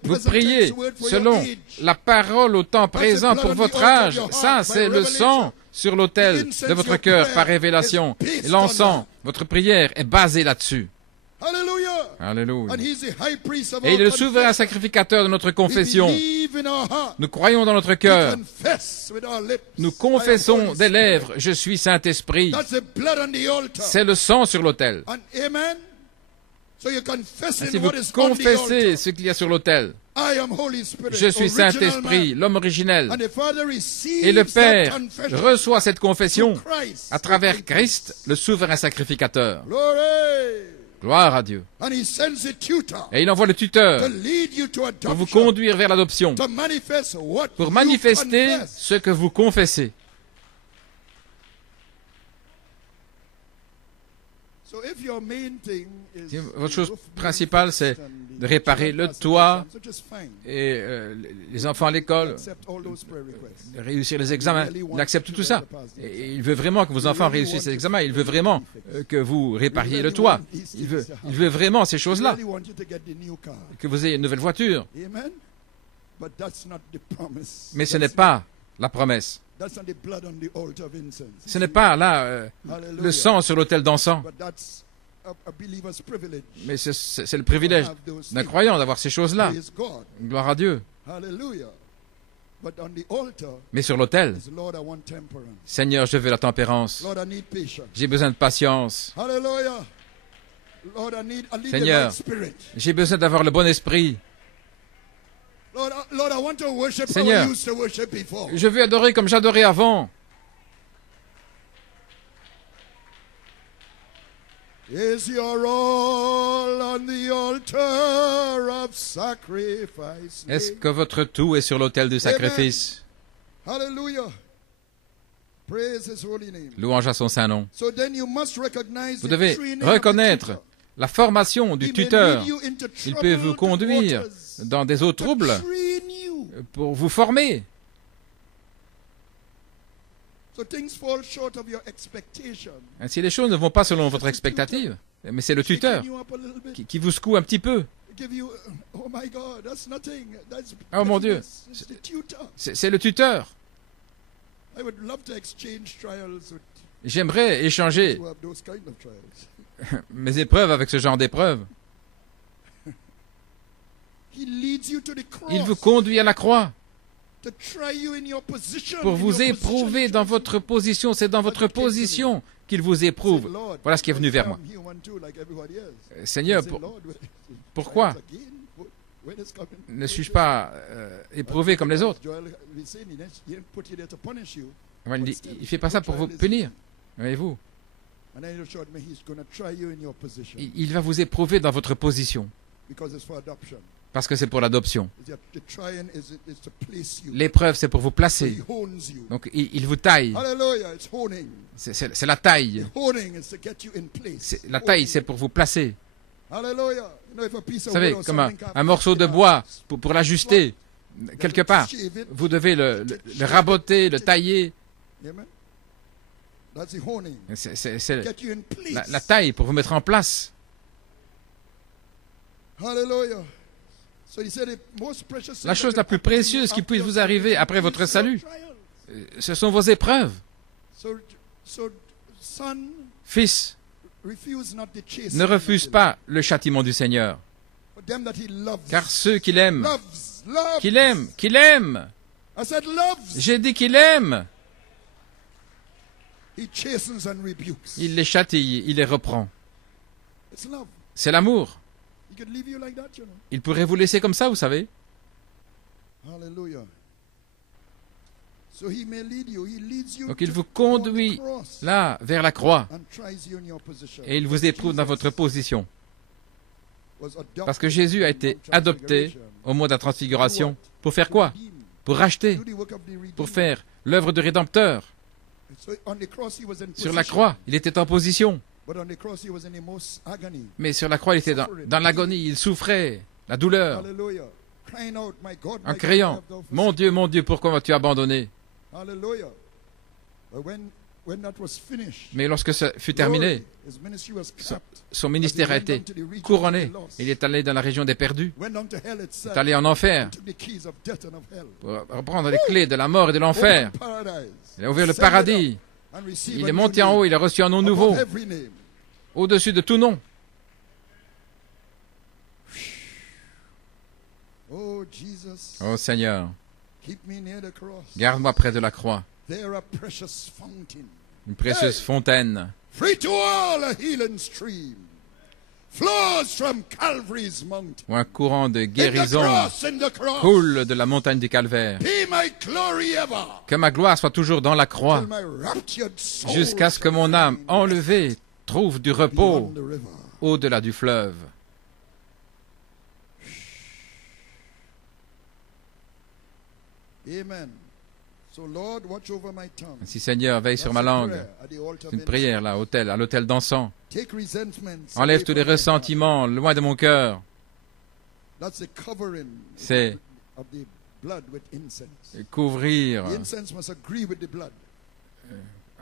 Vous priez selon la parole au temps présent pour votre âge. Ça, c'est le sang sur l'autel de votre cœur par révélation. Et l'encens, votre prière est basée là-dessus. Alléluia. Et il est le souverain sacrificateur de notre confession. Nous croyons dans notre cœur. Nous confessons des lèvres, je suis Saint-Esprit. C'est le sang sur l'autel. Si vous confessez ce qu'il y a sur l'autel, je suis Saint-Esprit, l'homme originel. Et le Père reçoit cette confession à travers Christ, le souverain sacrificateur. Gloire à Dieu. Et il envoie le tuteur pour vous conduire vers l'adoption, pour manifester ce que vous confessez. Si votre chose principale, c'est de réparer le toit et les enfants à l'école, réussir les examens. Il accepte tout ça. Et il veut vraiment que vos enfants réussissent les examens. Il veut vraiment que vous répariez le toit. Il veut vraiment ces choses-là. Que vous ayez une nouvelle voiture. Mais ce n'est pas la promesse. Ce n'est pas là le sang sur l'autel d'encens. Mais c'est le privilège d'un croyant d'avoir ces choses-là. Gloire à Dieu. Mais sur l'autel, Seigneur, je veux la tempérance. J'ai besoin de patience. Seigneur, j'ai besoin d'avoir le bon esprit. Seigneur, je veux adorer comme j'adorais avant. Est-ce que votre tout est sur l'autel du sacrifice? Louange à son saint nom. Vous devez reconnaître la formation du tuteur. Il peut vous conduire dans des eaux troubles pour vous former. Ainsi, les choses ne vont pas selon votre expectative, mais c'est le tuteur qui vous secoue un petit peu. Oh mon Dieu, c'est le tuteur. J'aimerais échanger mes épreuves avec ce genre d'épreuves. Il vous conduit à la croix pour vous éprouver dans votre position. C'est dans votre position qu'il vous éprouve. Voilà ce qui est venu vers moi. Seigneur, pourquoi? Ne suis-je pas éprouvé comme les autres? Enfin, il ne fait pas ça pour vous punir. Voyez-vous, il va vous éprouver dans votre position. Parce que c'est pour l'adoption. L'épreuve, c'est pour vous placer. Donc, il vous taille. C'est la taille. La taille, c'est pour vous placer. Vous savez, comme un morceau de bois, pour l'ajuster, quelque part, vous devez le raboter, le tailler. C'est la taille pour vous mettre en place. La chose la plus précieuse qui puisse vous arriver après votre salut, ce sont vos épreuves. Fils, ne refuse pas le châtiment du Seigneur. Car ceux qui l'aiment, j'ai dit qu'il aime, il les châtie, il les reprend. C'est l'amour. Il pourrait vous laisser comme ça, vous savez. Donc il vous conduit là, vers la croix, et il vous éprouve dans votre position. Parce que Jésus a été adopté au moment de la transfiguration. Pour faire quoi? Pour racheter, pour faire l'œuvre de Rédempteur. Sur la croix, il était en position. Mais sur la croix, il était dans l'agonie, il souffrait, la douleur, en criant, « Mon Dieu, pourquoi m'as-tu abandonné ?» Mais lorsque ça fut terminé, son ministère a été couronné. Il est allé dans la région des perdus. Il est allé en enfer pour reprendre les clés de la mort et de l'enfer. Il a ouvert le paradis. Il est monté en haut, il a reçu un nom nouveau, au-dessus de tout nom. Oh Seigneur, garde-moi près de la croix, une précieuse fontaine. Où un courant de guérison coule de la montagne du Calvaire. Que ma gloire soit toujours dans la croix, jusqu'à ce que mon âme enlevée trouve du repos au-delà du fleuve. Ainsi, Seigneur, veille sur ma langue. C'est une prière là, à l'autel d'encens. Enlève tous les ressentiments loin de mon cœur. C'est couvrir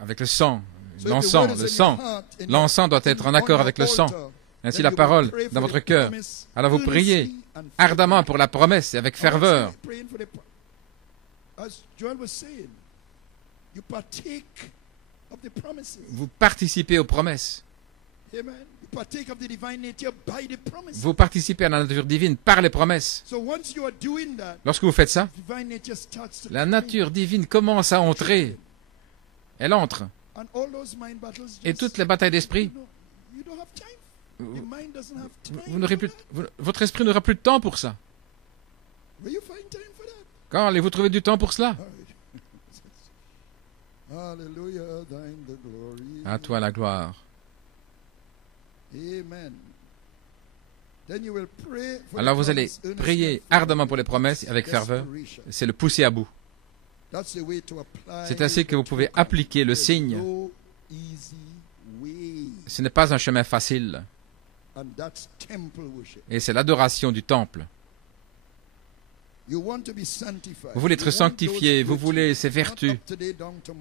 avec le sang. L'encens doit être en accord avec le sang. Ainsi la parole dans votre cœur. Alors vous priez ardemment pour la promesse et avec ferveur. Vous participez aux promesses. Vous participez à la nature divine par les promesses. Lorsque vous faites ça, la nature divine commence à entrer. Elle entre. Et toutes les batailles d'esprit, votre esprit n'aura plus de temps pour ça. Quand allez-vous trouver du temps pour cela? À toi la gloire. Alors vous allez prier ardemment pour les promesses avec ferveur. C'est le pousser à bout. C'est ainsi que vous pouvez appliquer le signe. Ce n'est pas un chemin facile. Et c'est l'adoration du temple. Vous voulez être sanctifié, vous voulez ces vertus.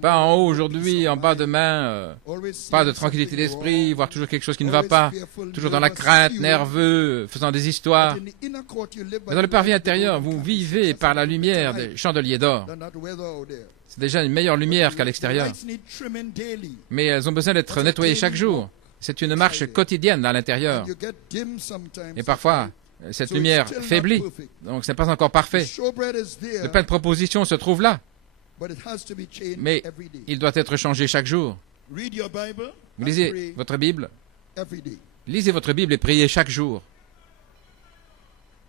Pas en haut aujourd'hui, en bas demain, pas de tranquillité d'esprit, voir toujours quelque chose qui ne va pas, toujours dans la crainte, nerveux, faisant des histoires. Mais dans le parvis intérieur, vous vivez par la lumière des chandeliers d'or. C'est déjà une meilleure lumière qu'à l'extérieur. Mais elles ont besoin d'être nettoyées chaque jour. C'est une marche quotidienne à l'intérieur. Et parfois, cette lumière faiblit, donc ce n'est pas encore parfait. Le pain de proposition se trouve là, mais il doit être changé chaque jour. Vous lisez votre Bible, lisez votre Bible et priez chaque jour.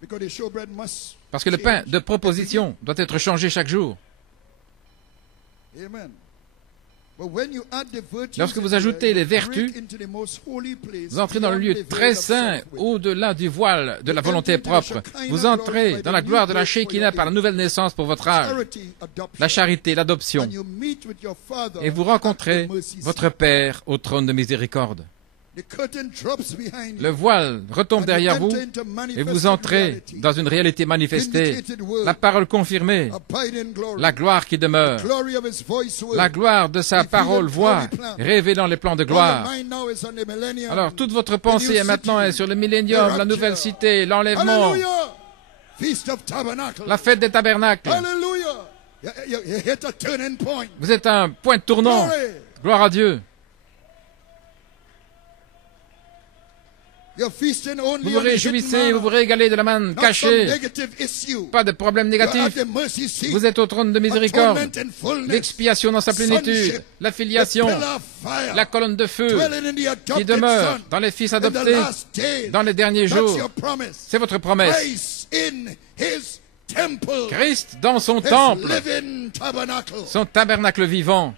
Because the showbread must Parce que le pain change de proposition doit être changé chaque jour. Amen. But when you add the virtues Lorsque vous in ajoutez there, les you break vertus, into the most holy place, vous entrez dans le beyond lieu the veil très of saint, self-will. au-delà du voile de la volonté propre. Vous entrez dans la gloire de la Shekinah par la nouvelle naissance pour votre âge, Charity, adoption. la charité, l'adoption. And you meet with your Father Et vous at rencontrez the mercy seat. votre Père au trône de miséricorde. The curtain drops behind you. Le voile retombe And derrière you vous enter into et manifested vous entrez reality. dans une réalité manifestée, Vindicated word, la parole confirmée, abiding glory, la gloire qui demeure, glory of his voice word. la gloire de sa parole voix, révélant les plans de All gloire. your mind now is on the millennium. Alors toute votre pensée est maintenant sur le millénium, la nouvelle cité, l'enlèvement, Hallelujah. Feast of Tabernacle. la fête des tabernacles. Hallelujah. You hit a turning point. Vous êtes un point de tournant. Glory. Gloire à Dieu. You're feasting only Vous vous on the hidden réjouissez, manna, vous vous régalez de la manne not some cachée. negative issue. Pas de problème You're at négatif. the mercy seat. Vous êtes au trône de miséricorde. Atonement in fullness. L'expiation dans sa plénitude, Sonship. la The filiation, pillar of fire. la colonne de feu Dwelling in the qui adopted demeure son. dans les fils In the adoptés last days. dans les derniers That's jours. your promise. C'est votre promesse. Christ in his temple. Christ dans son His temple, living tabernacle. son tabernacle vivant.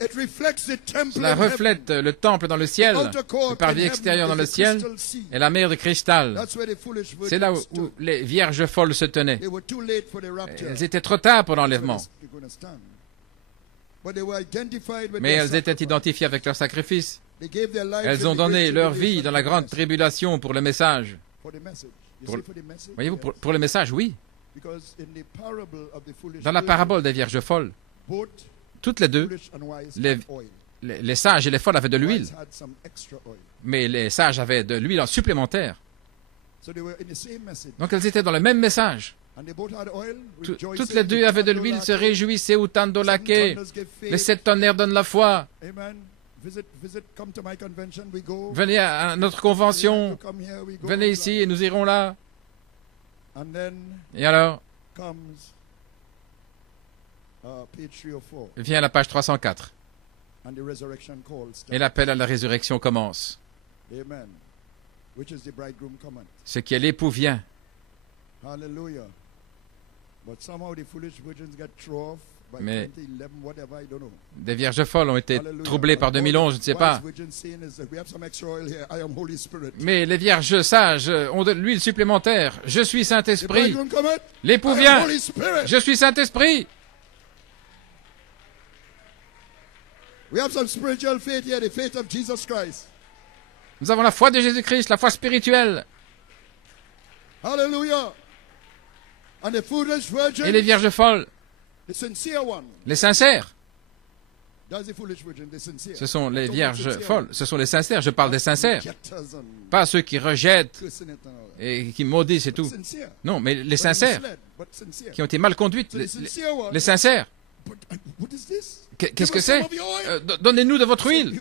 It reflects the temple Cela in heaven. reflète le temple dans le ciel, Outer court le parvis in extérieur dans heaven le is a ciel crystal sea. et la mer de cristal. That's where the foolish C'est là virgins où stood. les vierges folles se tenaient. They were too late for the rapture. Elles étaient trop tard pour l'enlèvement, You're gonna stand. But they were identified with mais their elles étaient sacrifice. identifiées avec leur sacrifice. They gave their lives Elles in ont the donné great leur tribulation vie dans la for the grande message. tribulation pour le message. For the message. You Pour- see, for the message? Voyez-vous, Yes. pour le message, oui. Because in the parable of the foolish Dans la virgins, parabole des vierges folles, both toutes les deux, foolish and wise les- had oil. les sages et les folles avaient de l'huile, Wise had some extra oil. mais les sages avaient de l'huile en supplémentaire. So they were in the same message. Donc elles étaient dans le même message. And they both had oil. Toutes les deux avaient de l'huile, se réjouissaient au tando laqué. Les 7 tonnerres donnent la foi. Amen. Visit, come to my convention, we go. Venez à notre convention. Come here, we go. Venez ici et nous irons là. And then Et alors, comes page 3 or 4, vient la page 304. and the resurrection call Et starts. l'appel à la résurrection commence. Amen. Which is the bridegroom coming. Ce qui est l'époux vient. Hallelujah. But somehow the foolish virgins got thrown off by Mais 2011, whatever, I don't know. des vierges folles ont été Hallelujah. troublées par But all 2011, je ne the sais pas. wise virgins saying is that we have some extra oil here. I am Holy Spirit. Mais les vierges sages ont de l'huile supplémentaire. Je suis The Saint-Esprit. bridegroom cometh. L'époux I am vient. Holy Spirit. Je suis Saint-Esprit. We have some spiritual faith here, the faith of Jesus Christ. Nous avons la foi de Jésus-Christ, la foi spirituelle. Hallelujah. And the foolish virgin, Et les vierges folles, the sincere one. les sincères. That's the foolish virgin, the sincere. Ce sont les Not the vierges sincere folles. one. Ce sont les sincères. Je parle des sincères. Rejectors and Pas ceux qui rejettent cursing it and all that. et qui maudissent et tout. Sincere. Non, mais les But sincères misled, but sincere. qui ont été mal conduites. So the sincere one, Les sincères. but what is this? Qu'est-ce Give que us some c'est of your oil. Donnez-nous de votre huile.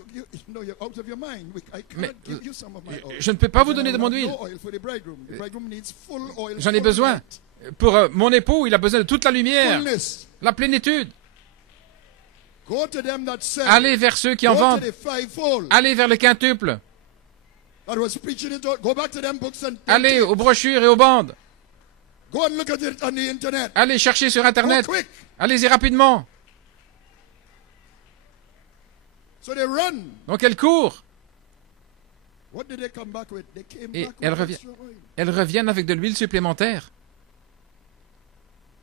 No, you're out of your mind. I Mais, can't give you some of my oil. Je ne peux pas vous I donner de have mon no huile. oil for the bridegroom. The bridegroom needs full oil, J'en ai full besoin. light, Pour mon époux, il a besoin de toute la lumière, fullness. la plénitude. Go to them that sell. Allez vers ceux qui en Go to vendent. the fivefold Allez vers le quintuple. that was preaching it out. Go back to them books and Allez aux brochures et aux bandes. go and look at it on the internet. Allez chercher sur Go Internet. quick. Allez-y rapidement. So they run. Donc elles courent. What did they come back with? They came Et back elles with reviennent. extra oil. Elles reviennent avec de l'huile supplémentaire.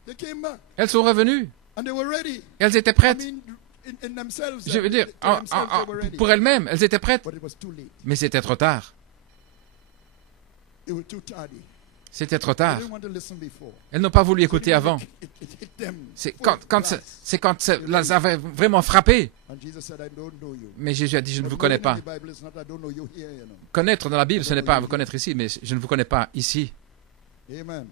They came back Elles sont revenues. and they were ready. Elles étaient I prêtes. mean, in themselves. Je veux dire, to themselves they were ready. pour elles-mêmes, elles étaient prêtes. But it was too late. Mais c'était trop tard. They were too tardy. C'était trop They tard. didn't want to listen before. Elles n'ont pas voulu écouter avant. It hit them C'est full quand blast. c'est quand ça les avait vraiment frappées. And Jesus said, I don't know you. Mais Jésus a dit, je ne But vous connais knowing pas. in the Bible is not, I don't know you here, you know. Connaître dans la Bible, ce n'est pas vous connaître ici, mais je ne vous connais pas ici. Amen.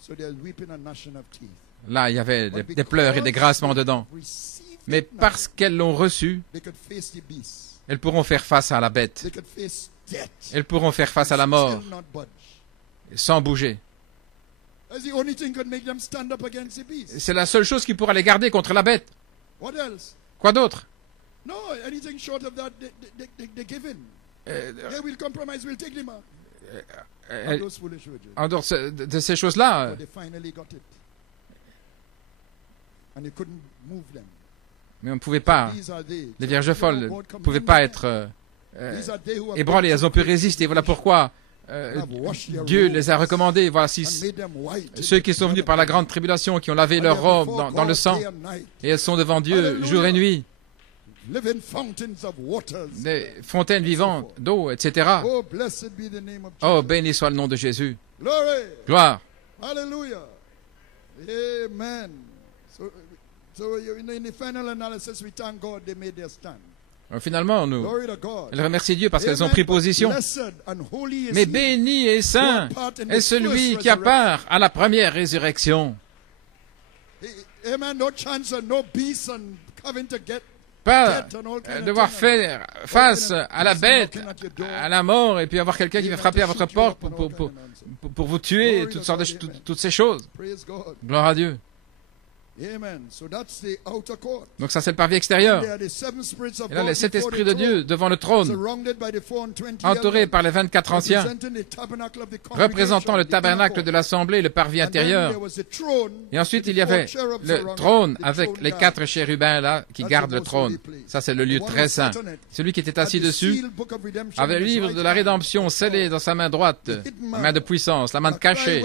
So they're weeping and gnashing of teeth. Là, il y avait But des pleurs et des grincements because dedans. they received Mais it now, parce qu'elles l'ont reçu, they could face the beast. elles pourront faire face à la bête. They could face death. Elles pourront faire face à la mort Still not budge. sans bouger. That's the only thing could make them stand up against the beast. C'est la seule chose qui pourra les garder contre la bête. What else? Quoi d'autre? No, anything short of that, they give in. Yeah, we'll compromise, we'll take them out. euh, Those foolish virgins. en dehors de ces choses-là. But they finally got it. And they couldn't move them. Mais on ne pouvait pas, These are they. les vierges folles ne God pouvaient commanded pas them. être These are they who have ébranlées, gone elles ont pu through résister. Voilà pourquoi have washed their Dieu robes les a recommandés. Voici and made them white in ceux the qui sont blood venus of par la the grande tribulation, qui ont lavé Lamb. leurs And they are robes before dans le God sang, day and night. et elles sont devant Dieu Alléluia. jour et nuit, Living fountains of waters. des fontaines vivantes d'eau, etc. Oh, blessed be the name of Jesus. Oh, béni soit le nom de Jésus. Glory. Gloire. Hallelujah. Amen. So in the final analysis, we thank God they made their stand. Finalement, Glory to God. elles remercient Dieu parce qu'elles ont Amen. pris position. Blessed and holy is Mais he béni et saint who had part in est the celui first qui a resurrection. part à la première résurrection. Amen. No chance of no beast and having to get Pas death and all kind of devoir thing. faire face à la bête, à la mort, et puis avoir quelqu'un qui va frapper à votre porte pour vous tuer, toutes ces choses. Praise God. Gloire à Dieu. Amen. So that's the outer court. Donc ça, c'est le parvis extérieur. There are the seven spirits of Et là, God les sept before esprits the de throne, Dieu devant le trône, surrounded by the 420 entourés elders, par les 24 anciens, representing the tabernacle of the représentant le congregation, the tabernacle inner de l'assemblée, le parvis court. And then intérieur. there was the throne Et ensuite, with il y the four avait cherubs le surrounding trône it, the avec throne les guard. 4 chérubins là qui That's gardent the le most trône. holy place. Ça, c'est le lieu The one très who saint. sat on it Celui qui était had assis the dessus sealed book of redemption avait in le his livre right de la hand. rédemption scellé dans sa main droite, la main de puissance, la main de cachée.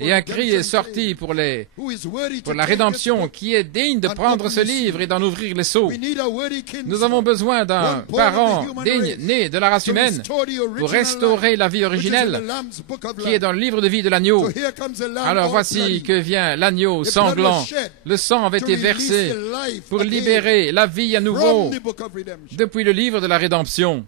Et un cri est sorti pour Who is worthy pour to la take this rédemption, book? qui est digne de prendre ce livre et d'en ouvrir les sceaux. We need a worthy kinsman. Nous avons besoin d'un One born of the parent human digne, race né de la race to humaine, restore the original pour restaurer la vie life, which is in the originelle Lamb's book of qui est life. dans le livre de vie de l'agneau. So here comes the Lamb Alors all voici bloody. que vient l'agneau The blood sanglant. was shed Le sang avait to été release versé the life pour again libérer la vie à nouveau from the book of redemption. depuis le livre de la rédemption.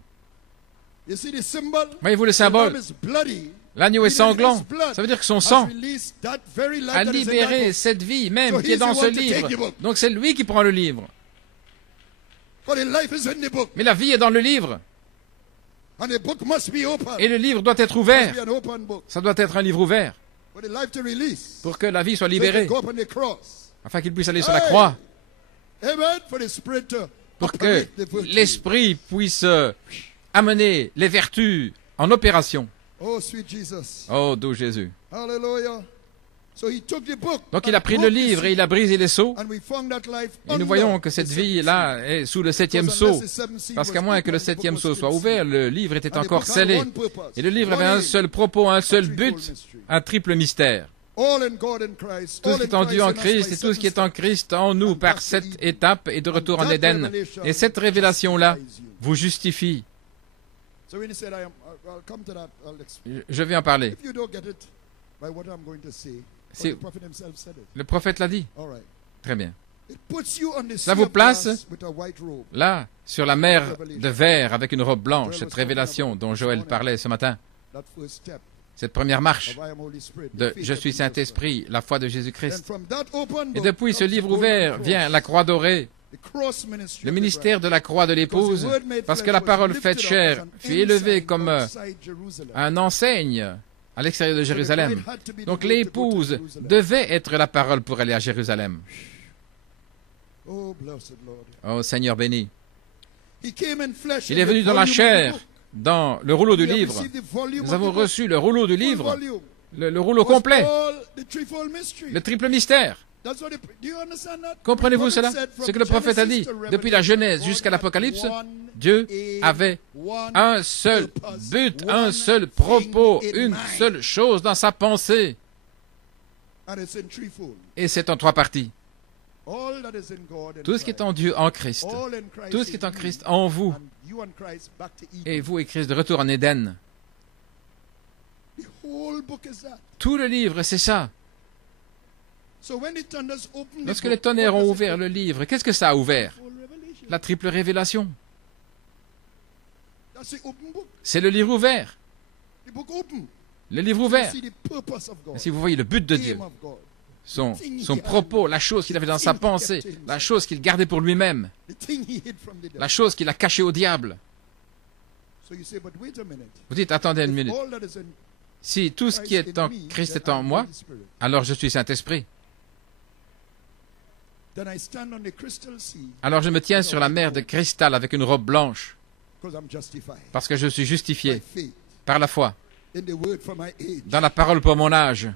You see the symbol? Voyez-vous le The symbole? Lamb is bloody. L'agneau est Even sanglant. his blood Ça veut dire que son has sang released that very life a that is in that libéré book. cette vie même So qui est he's dans the ce one to take livre. the book. Donc c'est lui qui prend le livre. But the life is in the book. Mais la vie est dans le livre. And the book must be open. Et le livre doit être It ouvert. must be an open book. Ça doit être un livre ouvert For the life to release. pour que la vie soit So he libérée, can go up on the cross. afin qu'il puisse aller sur la Hey! croix, Amen. For the spirit to pour que operate the virtue. l'Esprit puisse amener les vertus en opération. Oh, sweet Jesus. Oh, doux Jésus. Hallelujah. So he took the book. Donc il a and pris le broke the livre et seal. il a brisé les sceaux. And we found that life Et nous under voyons que cette the seventh vie-là est sous le septième seal. Because sceau. unless the seventh seal Parce was qu'à moins que le opened, the book septième was sceau still soit ouvert, sealed. le livre était And the encore book had scellé. one purpose, Et le livre avait one un aim, seul propos, un seul threefold but, mystery. un triple mystère. All in God and Christ. Tout ce All qui est in en Dieu en Christ in us Christ by et tout ce qui est seven en Christ en nous par cette étape et de retour en Éden. Et cette révélation-là vous justifie. So when he said, I'll come to that, I'll explain. Je vais en parler. If you don't get it by what I'm going to say, Si- the prophet himself said it. Le prophète l'a dit. All right. Très bien. It puts you on the Ça sea vous of place glass with a white robe. Là, sur la mer de verre avec une robe blanche, cette révélation dont Joël parlait ce matin, That first step cette première marche of I am Holy Spirit. the de faith Je of suis Jesus Christ. Saint-Esprit, la foi de Then Jésus-Christ. from that open Et book depuis ce comes livre the golden ouvert cross, vient la croix dorée, the cross ministry le of the ministère de la croix de l'épouse, parce que la parole faite chair fut élevée comme un enseigne à l'extérieur de Jérusalem. Donc l'épouse devait être la parole pour aller à Jérusalem. Oh, blessed Lord. Oh Seigneur béni. He came in flesh Il in est the venu dans la volume of the chair, book. dans le rouleau du We have livre. received the volume Nous of avons the book, reçu le rouleau du full livre, volume. le rouleau Was complet, all the threefold mystery. le triple mystère. That's what do you understand that? Comprenez-vous The prophet cela? said from Ce que le prophète a dit, Genesis to depuis la Revelation, Genèse God jusqu'à had l'Apocalypse, one Dieu aim, avait one un seul purpose, but, one un seul propos, thing in une mind. seule chose dans sa pensée. And it's in threefold. Et c'est en trois parties. All that is in God and Tout ce qui est Christ. en Dieu en Christ, All in Christ tout ce qui est en in Christ you, en vous, and you and Christ back to Eden. et vous et Christ de retour en Éden. The whole book is that. Tout le livre, c'est ça. So when the thunders open the Lorsque book, les tonnerres what ont does it ouvert open? le livre, qu'est-ce que ça a ouvert? Full revelation. La triple révélation. That's the open book. C'est le livre ouvert. The book open. Le livre You ouvert. see the purpose of God. Et si vous voyez le but de the Dieu, aim of God. son propos, la chose qu'il avait dans sa pensée, la chose qu'il gardait pour lui-même, The thing he hid from the devil. la chose qu'il a cachée au diable. So you say, but wait a minute. Vous dites, attendez une If minute. all that is in Si tout ce qui Christ est in en me, Christ then est en I'm moi, Holy Spirit. alors je suis Saint-Esprit. Then I stand on the crystal sea, Alors je me tiens sur la mer de cristal avec une robe blanche, because I'm justified parce que je suis by justifié faith par la foi in the word for my age. dans la parole pour mon âge.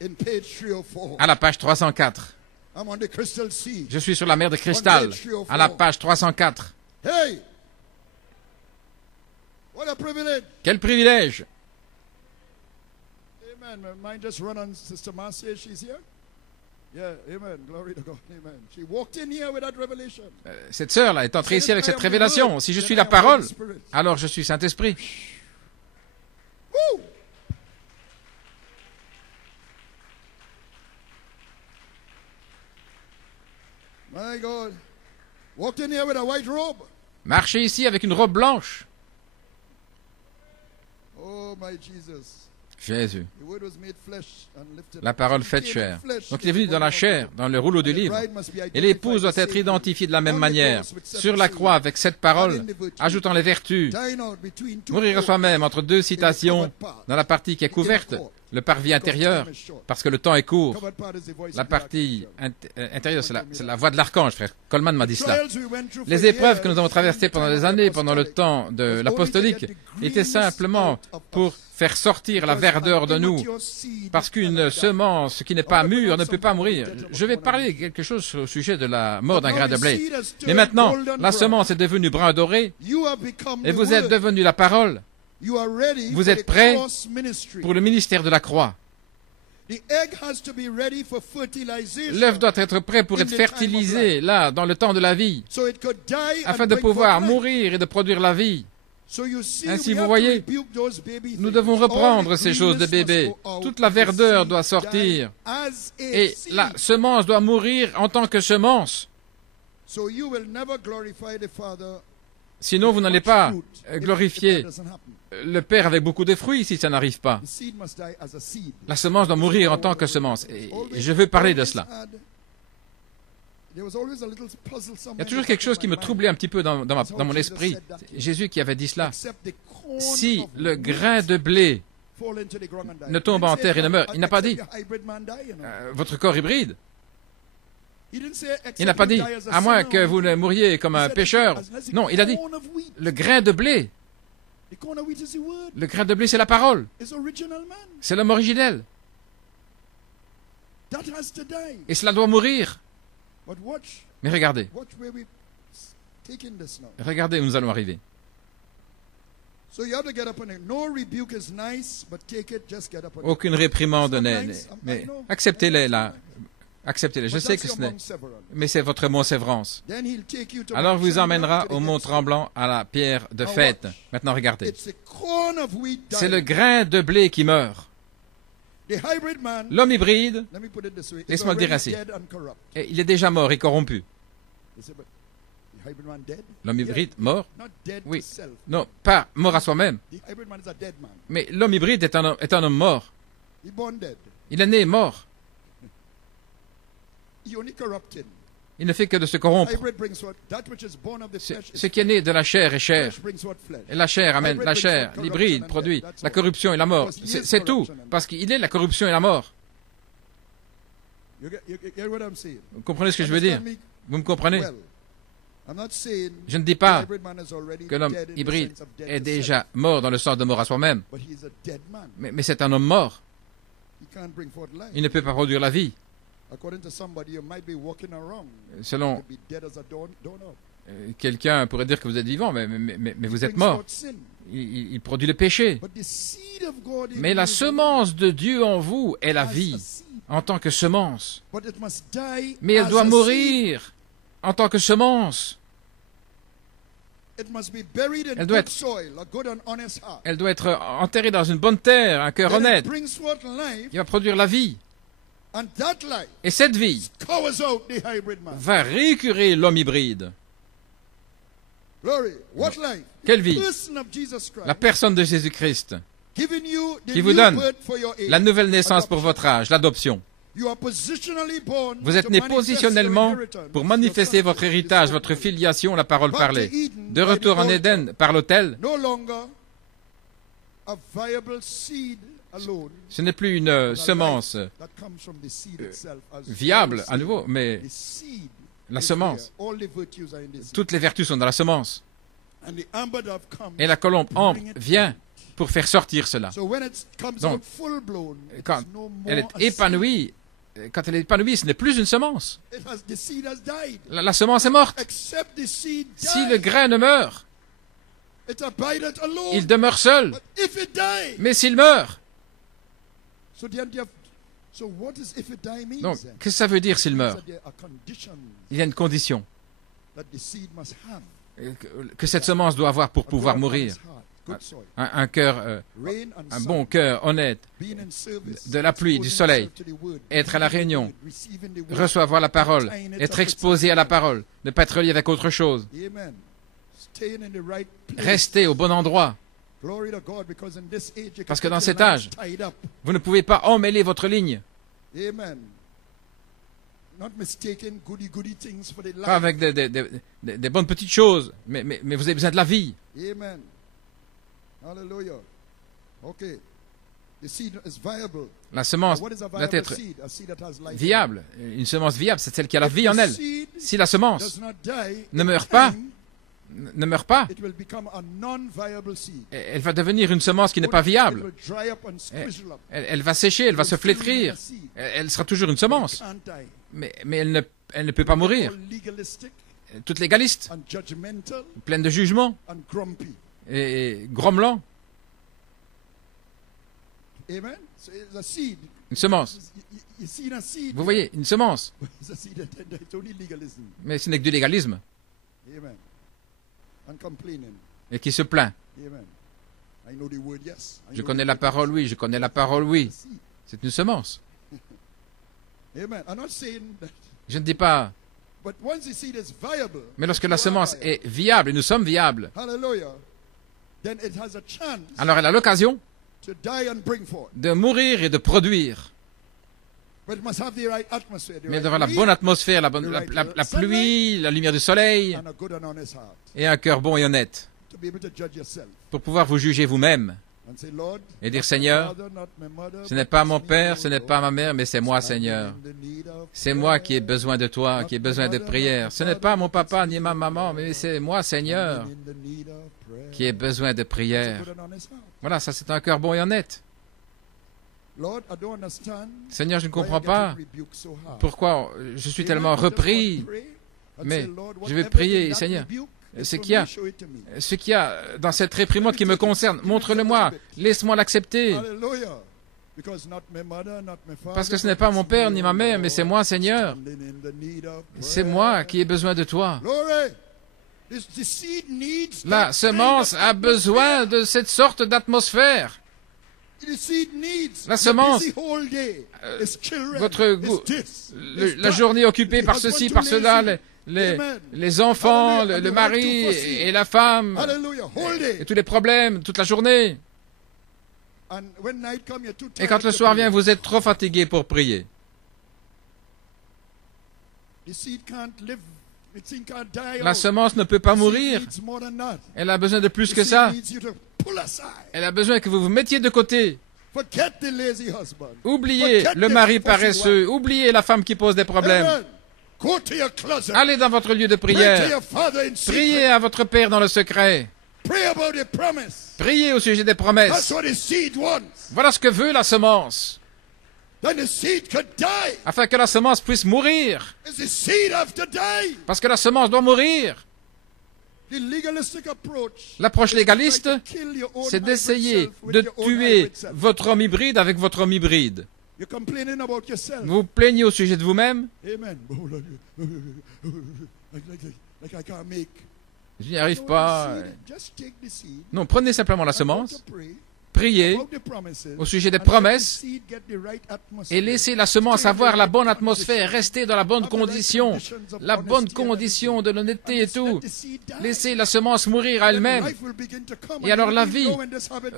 In page 304, À la page 304. I'm on the crystal sea. Je suis sur la mer de cristal. À la page 304. Hey! What a privilege! Quel privilège! Amen. My mind just run on Sister Marcia. She's here. Yeah, amen. Glory to God. Amen. She walked in here with that revelation. Cette sœur-là est entrée ici avec cette révélation. Si je suis la parole, alors je suis Saint-Esprit. Woo! My God. Walked in here with a white robe. Marchez ici avec une robe blanche. Oh, my Jesus. Jésus. The word was made flesh and lifted La up. parole He faite came in chair. flesh Donc to il est venu the dans la body of chair, God. dans le rouleau du And the livre. bride must be Et identified l'épouse doit the être same identifiée de la même way. On the manière. cross with Sur la croix avec cette parole, ajoutant les vertus. Dying out between two Mourir à poles. soi-même entre deux citations dans la partie qui est couverte, le parvis intérieur, parce que le temps est court. Covered part is the voice La of the partie archangel. intérieure, c'est la voix de l'archange, frère. Coleman m'a dit cela. Trials we went through Les for épreuves que years nous avons traversées pendant des années, pendant le apostolic temps de was only to l'apostolique, get the étaient greenness simplement out of pour us. faire sortir la Because verdeur de an nous. immature seed Parce qu'une cannot die. semence qui n'est pas mûre ne peut pas mourir. Je vais parler quelque chose au sujet de la mort d'un grain de blé. Mais maintenant, la semence est devenue brun doré You have become et the vous êtes word. devenu la parole You are ready vous for êtes the prêts cross ministry. pour le ministère de la croix. The egg has to be ready for fertilization. L'œuf doit être prêt pour être fertilisé, là, dans le temps de la vie, So it could die afin and de bring pouvoir forth life. mourir et de produire la vie. So you see, Ainsi, we vous have voyez, to rebuke those baby Nous things. devons reprendre All the ces choses de greenness bébé. must go out Toute la of the verdeur seed, doit die sortir. as a Et seed. la semence doit mourir en tant que semence. So you will never glorify the Father Sinon, vous with n'allez much pas fruit if glorifier that doesn't happen. le Père avec beaucoup de fruits si ça n'arrive pas. The seed must die as a seed. La semence doit mourir en tant que semence. Et je veux parler de cela. There was always a little puzzle Il y somewhere a toujours in the quelque back chose of qui my me mind. troublait un petit peu dans mon esprit. Jésus qui avait dit cela. Except the corn Si of le wheat grain de blé fall into the ground and die. ne tombe He didn't en say terre et ne meurt, il n'a pas dit except your hybrid man die, you know. votre corps hybride, He didn't say except il n'a pas you dit die as a à moins sinner que or vous ne anything. mouriez comme He un said pécheur. as the Non, il a dit corn of wheat. le grain de blé. The corn of wheat is the word. Le grain de blé, c'est la parole. It's original man. C'est l'homme originel. That has to die. Et cela doit mourir. But watch Mais regardez, where we taking this now. regardez où nous allons arriver. So you have to get up on it. No rebuke is nice, but take it, just get up on it. Aucune réprimande It's not n'est... nice. Mais I know. acceptez-les It's là. not nice. Acceptez-les. Je But sais that's que your ce n'est... Mount Severin. Mais c'est votre mont Sévrance. Then he'll take you to Alors Mount vous Shinar, emmènera to the au mont headstone. Tremblant à la pierre de Now fête. watch. Maintenant regardez. It's the corn of wheat C'est le dying. grain de blé qui meurt. The hybrid man, L'homme hybride, let me put it this way, is Laisse-moi le dire already ainsi. dead and corrupt. il est déjà mort et corrompu. They say, but the hybrid man dead? L'homme Yeah, hybride, mort? Not dead Oui. to self. Non, pas mort à soi-même. The hybrid man is a dead man. Mais l'homme hybride est un homme mort. He born dead. Il est né mort. He only corrupted. Il ne fait que de se corrompre. Hybrid brings what? That which is born of the flesh is Ce qui est né de la chair est chair. flesh brings what? Flesh. Et la chair amène la chair. L'hybride produit la corruption et la mort. C'est tout. Parce qu'il est la corruption et la mort. You get what I'm saying? Vous comprenez ce que je veux dire? Understand me Vous me comprenez? well. I'm not saying Je ne dis the pas hybrid man is already que l'homme dead in the hybride sense of dead est to déjà self, mort dans le sens de mort à soi-même. but he's a dead man. Mais c'est un homme mort. He can't bring forth life. Il ne peut pas produire la vie. According to somebody, you might be walking around. Selon You'd be dead as a doorknob. quelqu'un pourrait dire que vous êtes vivant, mais vous êtes Brings mort. forth sin. Il produit le péché. But the seed of God in Mais la you is semence de Dieu en vous est la as a vie, seed. en tant que semence. But it must die Mais elle as doit a seed. mourir en tant que semence. It must be buried in Elle doit good être- soil, a good and honest heart. Elle doit être enterrée dans une bonne terre, un cœur Then honnête, it brings forth life, qui va produire la vie. and that life Et cette vie covers out the hybrid man. va récurer l'homme hybride. Glory. What life? Quelle The vie? person of Jesus Christ, La personne de Jésus-Christ, giving you the qui vous new donne birth for your age. la nouvelle naissance pour Adoption. votre âge, l'adoption. You are positionally born Vous êtes to né manifest positionnellement your inheritance, pour manifester your votre sonship, héritage, your votre spoken word. filiation, la parole Back to parlée. Eden De by the retour en altar. Éden par l'autel, No longer a viable seed alone ce n'est plus une but a semence life that comes from the seed itself, as viable Paul à said. nouveau, mais The seed la is semence. there. All the virtues are in the seed. Toutes les vertus sont dans la semence. And the amber dove comes Et la colombe to ambre bring it vient out. pour faire sortir cela. So when it comes Donc, out full blown, it Quand is no more elle a est seed. épanouie, ce n'est plus une semence. The seed has died. La semence est morte. Except the seed Si dies, le grain ne meurt, it abideth alone. il demeure seul. But if it die, Mais s'il meurt, so what is if it die means? donc, Then? qu'est-ce que ça veut dire s'il It means meurt? that there are conditions Il y a une condition that the seed must have. que cette semence doit avoir pour A pouvoir good mourir. honest heart, good soil, Un cœur, rain and un sun, bon cœur honnête, being in service, de la pluie, du exposing soleil, yourself to the word, être à la réunion, receiving the word, recevoir la parole, être exposé à la parole, ne pas être lié avec autre chose, Amen. Staying in the right place. rester au bon endroit. Glory to God, because in this age, you Parce can que dans get cet your âge, lines tied up. vous ne pouvez pas emmêler votre ligne, Amen. Not mistaking goody things for the life. pas avec des bonnes petites choses, mais vous avez besoin de la vie. Amen. Hallelujah. Okay. The seed is viable. La semence What is a doit viable être seed? A seed that has life. viable. Une semence viable, c'est celle qui a la If vie en the elle. seed Si la semence does not die ne in meurt pas, time, ne meurt pas, it will become a non-viable seed. elle va devenir une semence qui n'est pas It viable. will dry up and squizzle up. Elle va sécher, elle va se flétrir. Elle sera toujours une semence, Can't die. mais elle ne peut pas mourir. All legalistic Toute légaliste, and judgmental pleine de jugement and grumpy. et grommelant. Amen. So it's a seed. Une semence. You see a seed. Vous voyez, une semence. It's a seed it's only legalism. Mais ce n'est que du légalisme Amen. And complaining. et qui se plaint. Amen. I know the word, yes. I Je know connais the la word, parole, yes. oui. Je connais la parole, oui. It's a seed. C'est une semence. Amen. I'm not saying that. Je ne dis pas. But once the seed is viable, Mais lorsque you la are semence viable. est viable et nous sommes viables, Hallelujah. Then it has a chance alors elle a l'occasion to die and bring forth. de mourir et de produire. But it must have the right atmosphere, the Mais right devant la wind, bonne atmosphère, la pluie, la lumière du soleil and a good and honest heart et un cœur bon et honnête to be able to judge yourself pour pouvoir vous juger vous-même and say, Lord, et dire, not my Seigneur, father, not my mother, ce n'est but pas it's mon me, père, Lord, ce n'est Lord. pas ma mère, mais c'est moi, I'm Seigneur. in the need of C'est moi prayer. qui ai besoin de toi, qui ai besoin de prière. Ce n'est pas mon papa ni ma maman, mais c'est moi, Seigneur, I'm in the need of prayer. qui ai besoin de It's a prière. good and honest heart. Voilà, ça c'est un cœur bon et honnête. Lord, I don't understand Seigneur, je ne why I comprends get pas rebuked so hard. pourquoi je suis Amen. tellement You just repris. want to pray and Mais say, Lord, je vais whatever prier, in that Seigneur. rebuke is Ce for qu'il y a, me, show it to me. ce qu'il y a dans cette réprimande qui me concerne, montre-le-moi, laisse-moi l'accepter. Hallelujah. Because not my mother, not my father, Parce que ce n'est pas mon père ni ma mère, mais c'est moi, Seigneur. standing in the need of C'est prayer. moi qui ai besoin de toi. Glory. The seed needs La that semence kind a of besoin atmosphere. de cette sorte d'atmosphère. The seed needs. La You're semence, busy whole day. It's children. votre It's goût, this, la it's journée that. occupée The par husband ceci, too par cela, lazy. Amen. les enfants, Hallelujah. le And the mari wife too fussy. et la femme, Hallelujah. Whole day. et tous les problèmes, toute la journée. And when night come, you're too Et tired quand le to soir pray. vient, vous êtes trop fatigué pour prier. The seed can't live. The seed can't die La out. semence ne peut pas The seed mourir. needs more than that. Elle a besoin de plus The que seed ça. needs you to pull aside. Elle a besoin que vous vous mettiez de côté. Forget the lazy husband. Oubliez Forget le the mari fussy paresseux. Oubliez la femme qui pose des wife. problèmes. Amen. Go to your closet. Allez dans votre lieu de Pray to prière. your father in secret. Priez à votre Père dans le secret. Pray about the promise. Priez au sujet des That's promesses. what the seed wants. Voilà ce que veut la semence. Then the seed could die. Afin que la semence puisse mourir. Is the seed have to die? Parce que la semence doit mourir. The legalistic approach. L'approche is légaliste, to kill your own c'est hybrid d'essayer self with de your own tuer hybrid self. votre homme hybride avec votre homme hybride. You're complaining about yourself. Vous vous plaignez au sujet de vous-même. Amen. Like I can't make. Je n'y arrive No, pas. the seed, just take the seed. Non, prenez simplement la and go semence, to pray priez about the promises, au sujet des and let the promesses seed get the right atmosphere. et laissez la semence avoir la bonne atmosphère, restez dans la bonne condition, la bonne condition de l'honnêteté et tout. Laissez la semence mourir à elle-même. Et alors la vie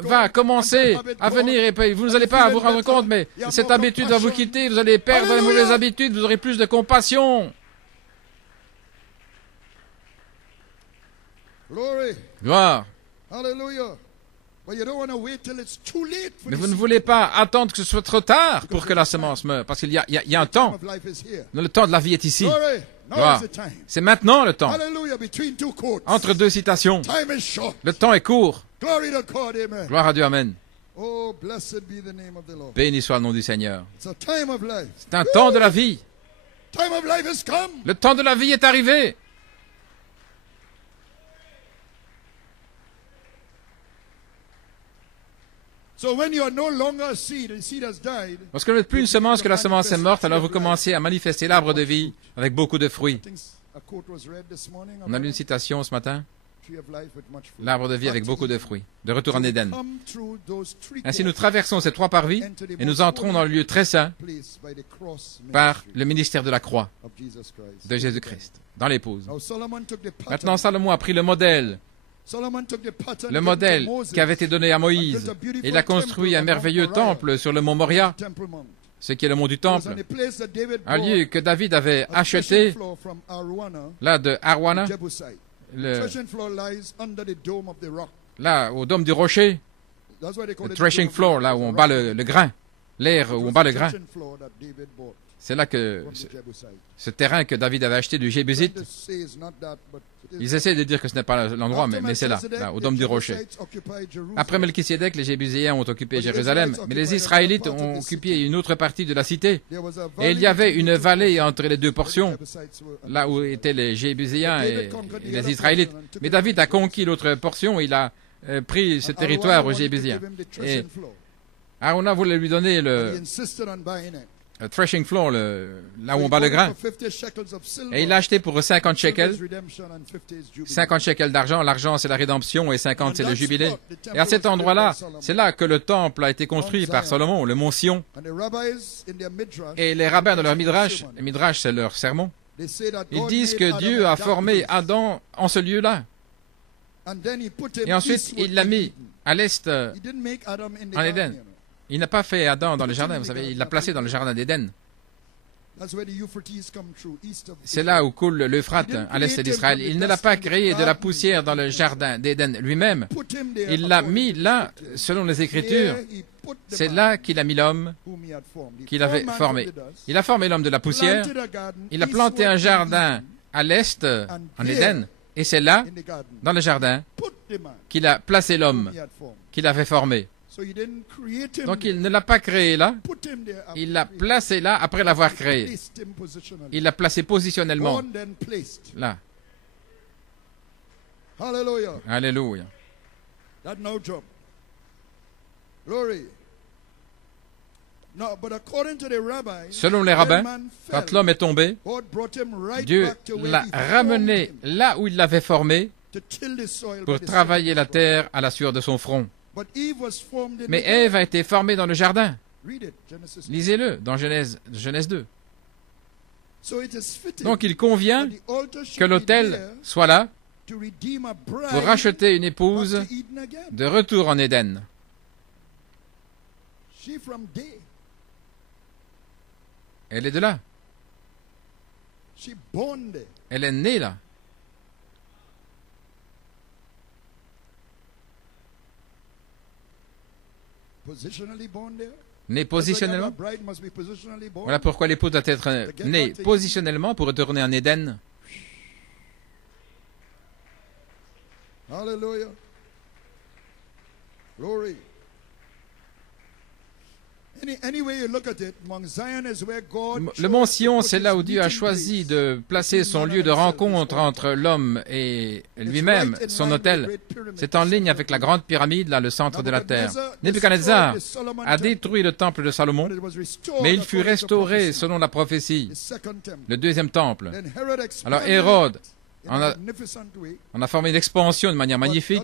va commencer à venir et puis vous n'allez pas vous rendre compte, mais cette habitude va vous quitter, vous allez perdre les mauvaises habitudes, vous aurez plus de compassion. Glory. Gloire. Hallelujah. But you don't want to wait till it's too late for Mais the vous ne seed. voulez pas attendre que ce soit trop tard pour que la semence meure, parce qu'il y a un temps. Time of life is here. Le temps de la vie est ici. Glory. Gloire. C'est maintenant le temps. Hallelujah. Between two quotes. Entre deux citations. Time is short. Le temps est court. Glory to God. Amen. Gloire à Dieu. Amen. Oh, blessed be the name of the Lord. Béni soit le nom du Seigneur. It's a time of life. C'est un temps de la vie. Time of life has come. Le temps de la vie est arrivé. So when you are no longer a seed, the seed has died. Lorsque vous n'êtes plus une semence, que la semence est morte, alors vous commencez à manifester l'arbre de vie avec beaucoup de fruits. I think a quote was read this morning. On a lu une citation ce matin. Tree of life with much fruit. L'arbre de vie avec beaucoup de fruits. De retour en Éden. Come through those three Ainsi, nous quotes, traversons ces trois parvis et nous entrons dans le lieu très saint place by the cross par ministry le ministère de la croix of Jesus Christ. de Jésus-Christ, dans l'épouse. Now Solomon took the pattern. Maintenant, Salomon a pris le modèle Solomon took the pattern le given modèle to Moses qui avait été donné à Moïse. Et il a construit un merveilleux temple sur le mont Moria, Temple Mount. ce qui est le mont du It was temple, on a place that David un lieu bought que David avait a acheté threshing floor from Araunah, là de Arwana, Jebusite. le- Threshing floor lies under the dome of the rock. là au dôme du rocher, That's why they call le it the threshing dome of the floor, rock. là où It's a on bat rock. le grain, l'air It où on was bat the le grain. threshing floor that David bought C'est là que from the Jebusite. ce terrain que David avait acheté du Jébusite, Trying to say it's not that, but it is. ils essaient de dire que ce n'est pas l'endroit, After mais c'est là, Melchizedek, là, au the dôme du rocher. Jebusites occupied Jerusalem. Après Melchisédek, les Jébuséens ont occupé Jérusalem, mais les Israélites ont occupé une autre partie de la cité. There was a Et il valley y avait between une the two vallée portions. entre les deux portions, The Jebusites were- là où étaient les Jébuséens et les Israélites. Mais David a conquis l'autre portion, il a pris ce And territoire Araunah aux wanted to Jébuséens. give him the Et threshing floor, Arona voulait lui donner but he le insisted on buying it. threshing floor, là où So on he bat le bought it grain. for 50 shekels of silver, Et il l'a acheté pour 50 silver's shekels. redemption and 50 is jubilee. 50 shekels d'argent, l'argent c'est la rédemption et 50 c'est le jubilé. Et à cet was endroit-là, built by Solomon. c'est là que le temple a été construit par Salomon, le mont Sion. And the rabbis in their midrash, Et les rabbins de leur midrash, le midrash c'est leur sermon, they say that ils God disent made que Adam Dieu in a that formé place. Adam en ce lieu-là. And then he put him Et ensuite, eastward il l'a in mis Eden. à l'est. He didn't make Adam in the en garden, Éden. you know. Il n'a pas fait Adam dans le jardin, vous savez, il l'a placé dans le jardin d'Éden. That's where the Euphrates come through, east of C'est là où coule l'Euphrate, à l'est d'Israël. Il ne l'a pas créé de la poussière dans le jardin d'Éden lui-même. Put him there Il l'a according mis to là, the scripture. selon les Écritures. There he put the C'est man là qu'il a mis l'homme whom he had formed. He qu'il avait formed man formé. from the dust, Il a formé l'homme de la poussière. planted a garden Il a planté un eastward in jardin Eden, à l'est, en Éden. Et c'est là, in the garden. dans le jardin, Put the man qu'il a placé whom l'homme he had formed. qu'il avait formé. So he didn't create him Donc there. il ne l'a pas créé là, Put him there after il l'a creation. placé là après l'avoir He créé. placed him positionally. Il l'a placé positionnellement Born then placed. là. Hallelujah. Alléluia. That no job. Glory. No, but according to the rabbis, Selon les when rabbins, man quand fell, l'homme est tombé, God brought him right Dieu back to where l'a he formed ramené him là où il l'avait formé to till the soil pour by the travailler la sweat of his brow. terre à la sueur de son front. But Eve was formed in Mais the Ève a garden. été formée dans le jardin. Read it, Genesis. Lisez-le dans Genèse 2. So it is fitting Donc il convient that the altar should que be l'autel there soit là to redeem a bride pour racheter une back épouse to Eden again. de retour en Éden. She from day. Elle est de là. She born there. Elle est née là. Positionally born there. Née That's why positionnellement. a bride must be positionally born. Voilà pourquoi l'épouse doit être née positionnellement pour retourner en Éden. Hallelujah. Glory. Any way you look at it, Mount Zion is where God Le chose mont to Sion, put c'est his là où Dieu a meeting choisi place. de placer son lieu de rencontre entre l'homme et lui-même, son autel. C'est en ligne avec la grande pyramide, là, le centre de la terre. Nebuchadnezzar a détruit le temple de Salomon, mais il fut restauré selon la prophétie, le deuxième temple. Alors Hérode en a formé une expansion de manière magnifique,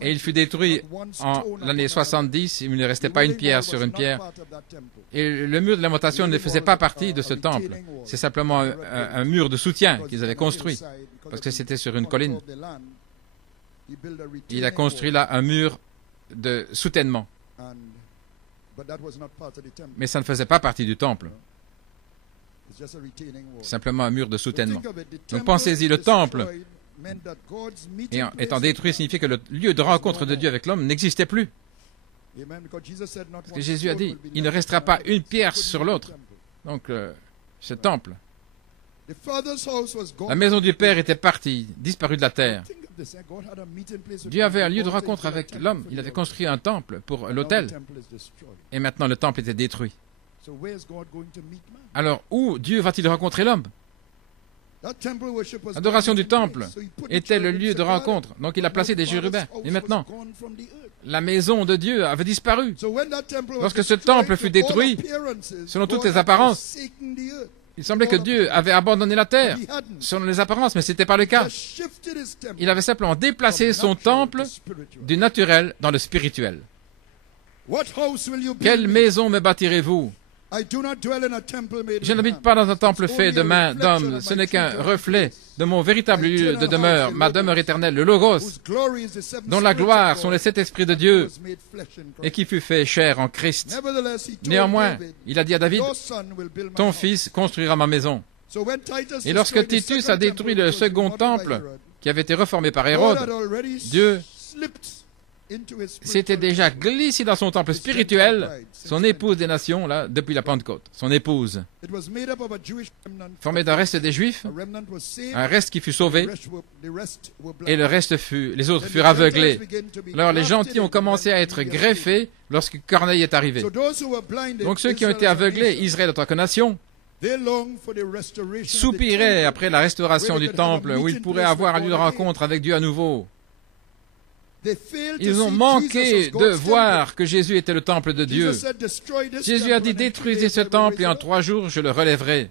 et il fut détruit en l'année 70, il ne restait pas une pierre sur une pierre. Et le mur de lamentation ne faisait pas partie de ce temple. C'est simplement un mur de soutien qu'ils avaient construit, parce que c'était sur une colline. Il a construit là un mur de soutènement, mais ça ne faisait pas partie du temple. Simplement un mur de soutènement. Donc pensez-y, le temple étant détruit signifie que le lieu de rencontre de Dieu avec l'homme n'existait plus. Parce que Jésus a dit, il ne restera pas une pierre sur l'autre. Donc ce temple The father's house was gone. La maison du Père était partie, disparue de la terre. Think of this, God had a meeting place with Dieu avait un man. lieu de God rencontre said, avec "Build a l'homme. temple Il for avait the construit un temple pour Lord." Now l'autel. the temple is destroyed. Et maintenant, le temple était détruit. So where's God going to meet man? Alors, où Dieu va-t-il rencontrer l'homme? That temple worship was L'adoration God's du temple place. So he put the était le cherubims lieu de in the garden. rencontre. Donc, il a placé des The father's chérubins. house Et was maintenant, gone from the earth. la maison de Dieu avait disparu. So when that temple was Lorsque ce destroyed, temple fut to all détruit, appearances, selon toutes God les had apparences, forsaken the earth. Il semblait que Dieu avait abandonné la terre, He hadn't. selon les apparences, mais ce n'était pas le He cas. just shifted his temple Il avait simplement déplacé from son natural temple to spiritual. du naturel dans le spirituel. What house will you build Quelle me? maison me bâtirez-vous? I do not dwell in a temple made Je with n'habite hands. pas dans un temple It's fait only de a main reflection d'homme. of Ce my n'est qu'un true reflet place, de mon véritable lieu de demeure, ma demeure éternelle, le Logos, whose glory is the seven dont la spirits gloire of sont God, les 7 esprits de who Dieu was made flesh in Christ. et qui fut fait chair en Christ. Nevertheless, he told Néanmoins, David, il a dit à David, your son will build my ton house. fils construira ma maison. So when Titus Et lorsque destroyed the Titus second a détruit temple, le which was second remodeled by temple, Herod, qui avait été reformé par God Hérode, had already Dieu slipped into his s'était spiritual déjà temple. glissé dans son temple spirituel, son épouse des nations, là, depuis la Pentecôte. Son épouse, It was made up of a Jewish remnant. formée d'un reste des Juifs, A remnant was saved, un reste qui fut sauvé, the rest were blind. et le reste fut, les autres Then furent the Gentiles aveuglés. began to be Alors les grafted gentils ont in commencé when à être Cornelius greffés lorsque Corneille est arrivé. came. So those who were blinded, Donc ceux qui ont Israel été as a aveuglés, nation, Israël en tant que nation, they longed for the restoration of the soupiraient temple. après la restauration du temple, où ils pourraient avoir un lieu de rencontre avec Dieu à nouveau. They failed to Ils ont see manqué Jesus as de God's voir que Jésus était le temple de temple. Dieu. Jesus said, "Destroy this Jésus a temple dit, and in 3 détruisez days ce I will temple et raise en it up." 3 jours je le relèverai.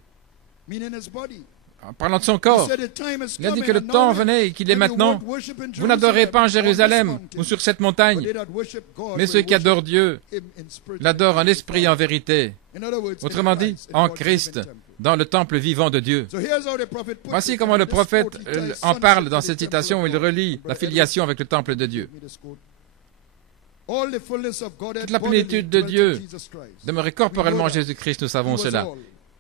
Meaning his body. En parlant de son He corps, said, "The time is il a dit coming que le and now temps is venait et qu'il est when you maintenant. won't worship in Vous Jerusalem n'adorez pas en or this Jérusalem mountain, ou sur cette but montagne, they that worship God mais will ceux qui worship adorent Dieu him in spirit l'adorent en and in esprit et truth." en vérité. In other words, in Autrement dit, Christ, in en God's Christ, living temple. dans le temple vivant de Dieu. So here's how the prophet puts Voici it. comment In le this prophète quote, he ties en sonship parle to dans the cette temple citation, of où il God. relie la filiation avec le temple de Dieu. Give me this quote. All the fullness of Godhead Toute la bodily plénitude de dwelt in Dieu Jesus Christ. demeurait corporellement en Jésus-Christ, nous savons He was cela. all.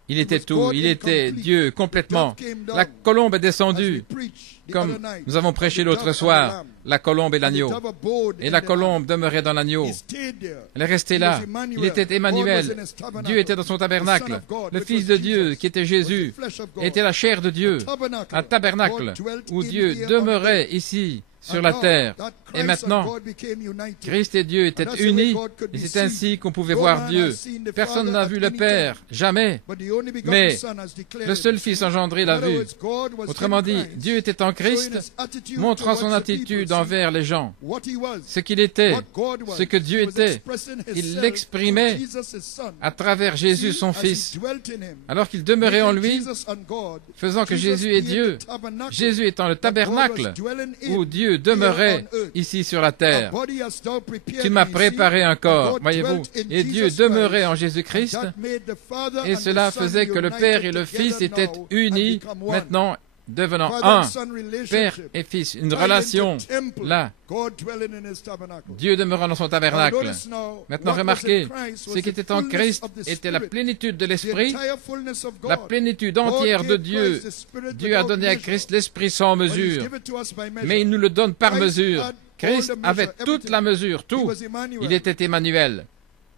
Il était tout, il était Dieu complètement. The dove came down. La colombe est As we descendue, preached the comme other night, nous avons prêché the l'autre dove and soir, the lamb. la colombe et And the l'agneau. dove abode Et in la the colombe lamb. demeurait dans l'agneau. He stayed there. Elle est restée He là. was Emmanuel. Il était God was Emmanuel. in his tabernacle. Dieu était dans son The tabernacle. Son of God, Le which Fils was de Dieu, Jesus, qui était was the Jésus, flesh of God. était la chair de Dieu. Tabernacle. Un tabernacle God dwelt où in Dieu here on demeurait ici, sur And la now, terre. that Et Christ and maintenant, God became united. Christ et Dieu And étaient that's the way unis, God could et be c'est ainsi qu'on pouvait No voir man Dieu. has seen the Personne Father n'a at vu le any Père, time. jamais. But the only begotten Mais Son has declared le it. seul Fils engendré In l'a other vu. words, God was Autrement in dit, Christ, Dieu était en showing Christ, his attitude montrant son towards the attitude people, envers les gens, what he was, ce qu'il était, what God was. ce que Dieu He was était. expressing Il himself l'exprimait to Jesus, his son. à travers Jésus, See, son as he Fils. dwelt in him, Alors qu'il demeurait en making lui, Jesus and God, faisant que Jesus Jésus est being Dieu, the tabernacle Jésus étant le that God tabernacle was dwelling in où Dieu here demeurait on earth. ici sur la A terre. body hast thou prepared Tu m'as me, préparé see, un and corps, God voyez-vous, dwelt in et Dieu Jesus demeurait Christ, en Jésus-Christ, and that made the Father et and cela the Son faisait que le Père et le united Fils together étaient now and unis, become one. maintenant devenant Father un. and Son relationship, Père et Fils, une tied relation, into temple, là, God dwelling in his tabernacle. Dieu demeurant dans son Now tabernacle. notice now, Maintenant what was remarquez, in Christ was ce qui the était en fullness Christ of the était la Spirit, plénitude de the l'Esprit, entire fullness of God. la plénitude God entière de gave Dieu. Christ the Spirit Dieu a without donné à measure, Christ l'Esprit sans but he's mesure, given to us by measure. mais il nous le donne par Christ mesure. had Christ all the avait measure, toute everything. la mesure, He tout. was Emmanuel. Il était Emmanuel.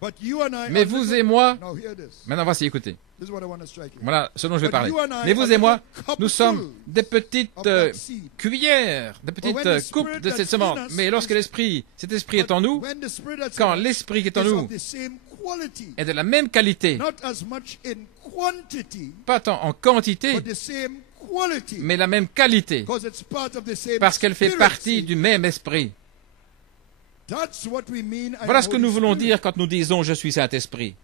But you and I Mais are vous little- et moi, Now hear this. maintenant voici, écoutez. This is what I want to strike here. Voilà ce dont je vais But parler. you and I Mais are vous et moi, little cup nous sommes full des petites of that seed. cuillères, des petites when the coupes Spirit de cette that's in semence. us Mais lorsque is- l'Esprit, cet Esprit est en nous, When the Spirit that's quand in us l'Esprit qui est en is nous of the same quality, est de la même qualité, not as much in quantity, pas tant en quantité, but the same quality, mais la même qualité, because it's part of the same parce qu'elle fait spirit partie seed. du même Esprit. That's what we mean. I Voilà am ce que Holy nous voulons Spirit. dire quand nous disons « Je suis Saint-Esprit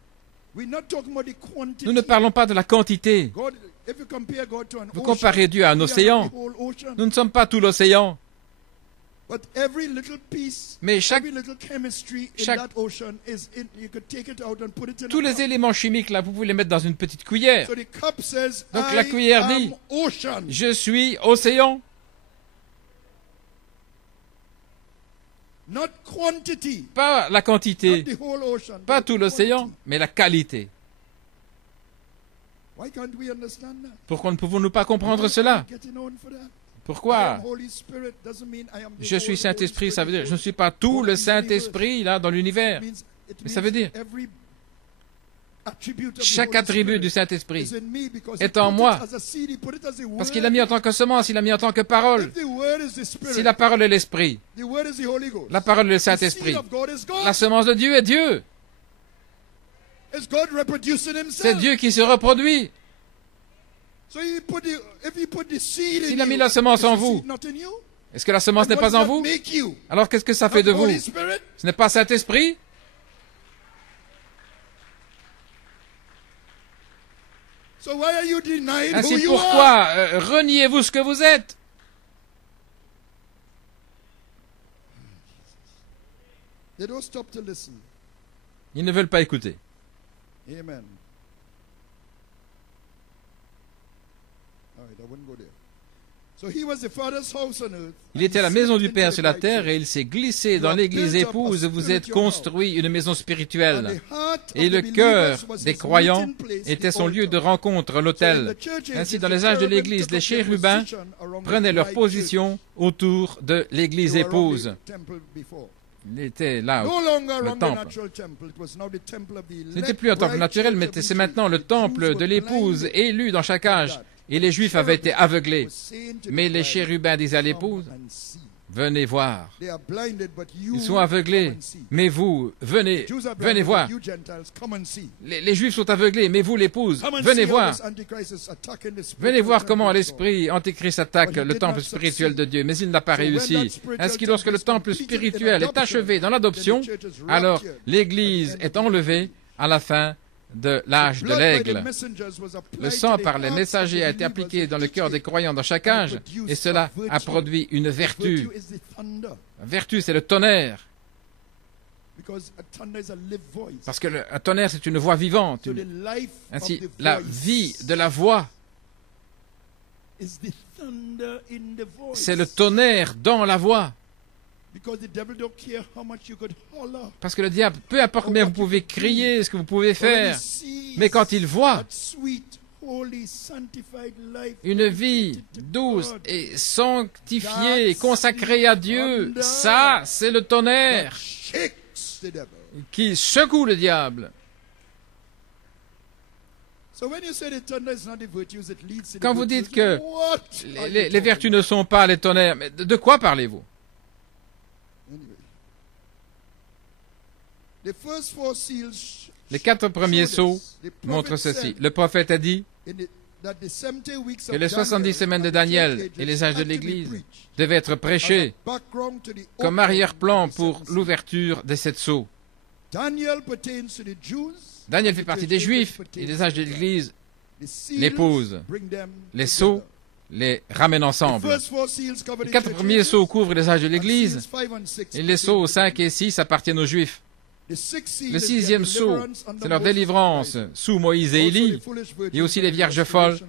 We're not talking about the quantity. ». Nous ne parlons pas de la quantité. God, if you compare God to an Vous ocean, comparez Dieu à un we are océan. not the whole ocean. Nous ne sommes pas tout l'océan. But every little piece, Mais chaque- every little chemistry in chaque- that ocean is in. You could take it out and put it in Tous a les cup. éléments chimiques, là, vous pouvez les mettre dans une petite cuillère. So the cup says, Donc I la cuillère am dit, ocean. Je suis océan. Not quantity. Pas la Not quantité, the whole ocean. pas but tout the l'océan, quantity. mais la qualité. Why can't we understand that? Pourquoi ne pouvons-nous pas comprendre Why cela? are we getting on for that? I Pourquoi? am Holy Spirit doesn't mean I am the Je whole suis Holy Saint-Esprit, ça veut dire Spirit. je ne suis pas tout Whole le universe. Saint-Esprit là dans l'univers. It Mais ça veut dire- every Chaque attribut du Saint-Esprit est en moi. Parce qu'il l'a mis en tant que semence, il l'a mis en tant que parole. Si la parole est l'Esprit, la parole est le Saint-Esprit. La semence de Dieu est Dieu. C'est Dieu qui se reproduit. S'il a mis la semence en vous, est-ce que la semence n'est pas en vous? Alors qu'est-ce que ça fait de vous? Ce n'est pas Saint-Esprit? Ainsi pourquoi reniez-vous ce que vous êtes? Ils ne veulent pas écouter. Amen. All right, I wouldn't go there. So he was the Father's house on earth. Il était à la maison du Père sur la terre et il s'est glissé dans l'église épouse où vous êtes construit une maison spirituelle. Et le cœur des croyants était son lieu de rencontre, l'autel. Ainsi, dans les âges de l'église, les chérubins prenaient leur position autour de l'église épouse. Il était là, le temple. Ce n'était plus un temple naturel, mais c'est maintenant le temple de l'épouse élue dans chaque âge. Et les Juifs avaient été aveuglés. Mais les chérubins disaient à l'épouse, venez voir. Ils sont aveuglés, mais vous, venez voir. Les Juifs sont aveuglés, mais vous, l'épouse, venez voir. Venez voir comment l'esprit antichrist attaque le temple spirituel de Dieu, mais il n'a pas réussi. Ainsi, lorsque le temple spirituel est achevé dans l'adoption, alors l'Église est enlevée à la fin de l'âge de l'aigle. Le sang par les messagers a été appliqué dans le cœur des croyants dans chaque âge, et cela a produit une vertu. La vertu, c'est le tonnerre. Parce que un tonnerre, c'est une voix vivante. Ainsi, la vie de la voix, c'est le tonnerre dans la voix. Parce que le diable, peu importe combien vous pouvez crier, ce que vous pouvez faire, mais quand il voit une vie douce et sanctifiée, consacrée à Dieu, ça, c'est le tonnerre qui secoue le diable. Quand vous dites que les vertus ne sont pas les tonnerres, mais de quoi parlez-vous? Les 4 premiers sceaux montrent ceci. Le prophète a dit que les 70 semaines de Daniel et les âges de l'Église devaient être prêchés comme arrière-plan pour l'ouverture des 7 sceaux. Daniel fait partie des Juifs et les âges de l'Église l'épousent. Les sceaux les ramènent ensemble. Les 4 premiers sceaux couvrent les âges de l'Église et les sceaux 5 et 6 appartiennent aux Juifs. Le 6e sceau, c'est leur délivrance sous Moïse et Élie, et aussi les vierges folles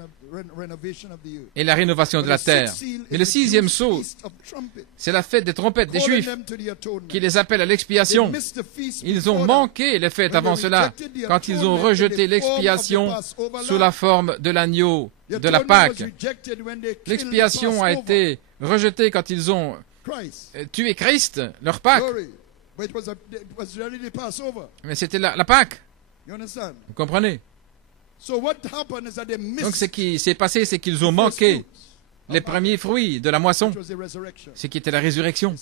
et la rénovation de la terre. Et le 6e sceau, c'est la fête des trompettes des Juifs, qui les appelle à l'expiation. Ils ont manqué les fêtes avant cela, quand ils ont rejeté l'expiation sous la forme de l'agneau de la Pâque. L'expiation a été rejetée quand ils ont tué Christ, leur Pâque. Mais c'était la Pâque. Vous comprenez? Donc ce qui s'est passé, c'est qu'ils ont manqué les premiers fruits de la moisson, ce qui était la résurrection.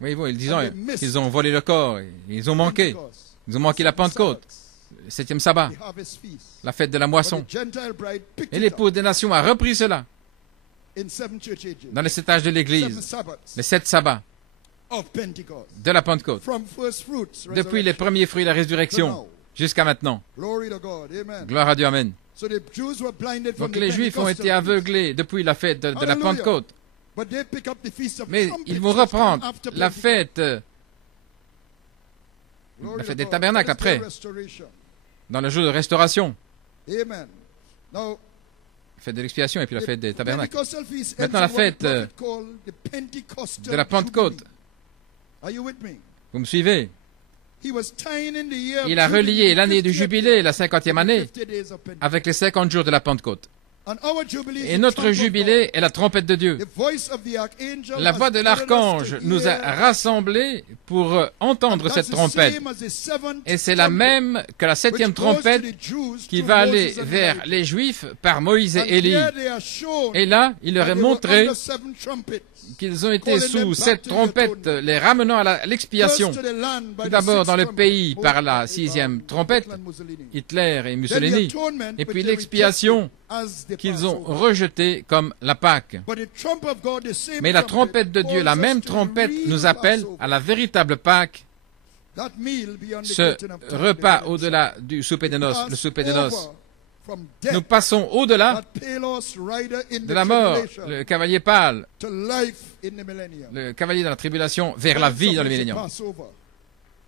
Oui, ils disent qu'ils ont volé le corps, ils ont manqué. Ils ont manqué la Pentecôte, le 7e sabbat, la fête de la moisson. Et l'épouse des nations a repris cela dans les 7 âges de l'Église, les 7 sabbats de la Pentecôte, depuis les premiers fruits de la résurrection jusqu'à maintenant. Gloire à Dieu, Amen. Donc les Juifs ont été aveuglés depuis la fête de la Pentecôte, mais ils vont reprendre la fête des tabernacles après, dans le jour de restauration. La fête de l'expiation et puis la fête des tabernacles. Maintenant la fête de la Pentecôte. Vous me suivez? Il a relié l'année du jubilé, la 50e année, avec les 50 jours de la Pentecôte. Et notre jubilé est la trompette de Dieu. La voix de l'archange nous a rassemblés pour entendre cette trompette. Et c'est la même que la septième trompette qui va aller vers les Juifs par Moïse et Élie. Et là, il leur est montré qu'ils ont été sous cette trompette, les ramenant à l'expiation. Tout d'abord dans le pays par la sixième trompette, Hitler et Mussolini, et puis l'expiation qu'ils ont rejetée comme la Pâque. Mais la trompette de Dieu, la même trompette, nous appelle à la véritable Pâque, ce repas au-delà du souper de noces, le souper de noces. Nous passons au-delà de la mort, le cavalier pâle, le cavalier de la tribulation, vers la vie dans le millénium.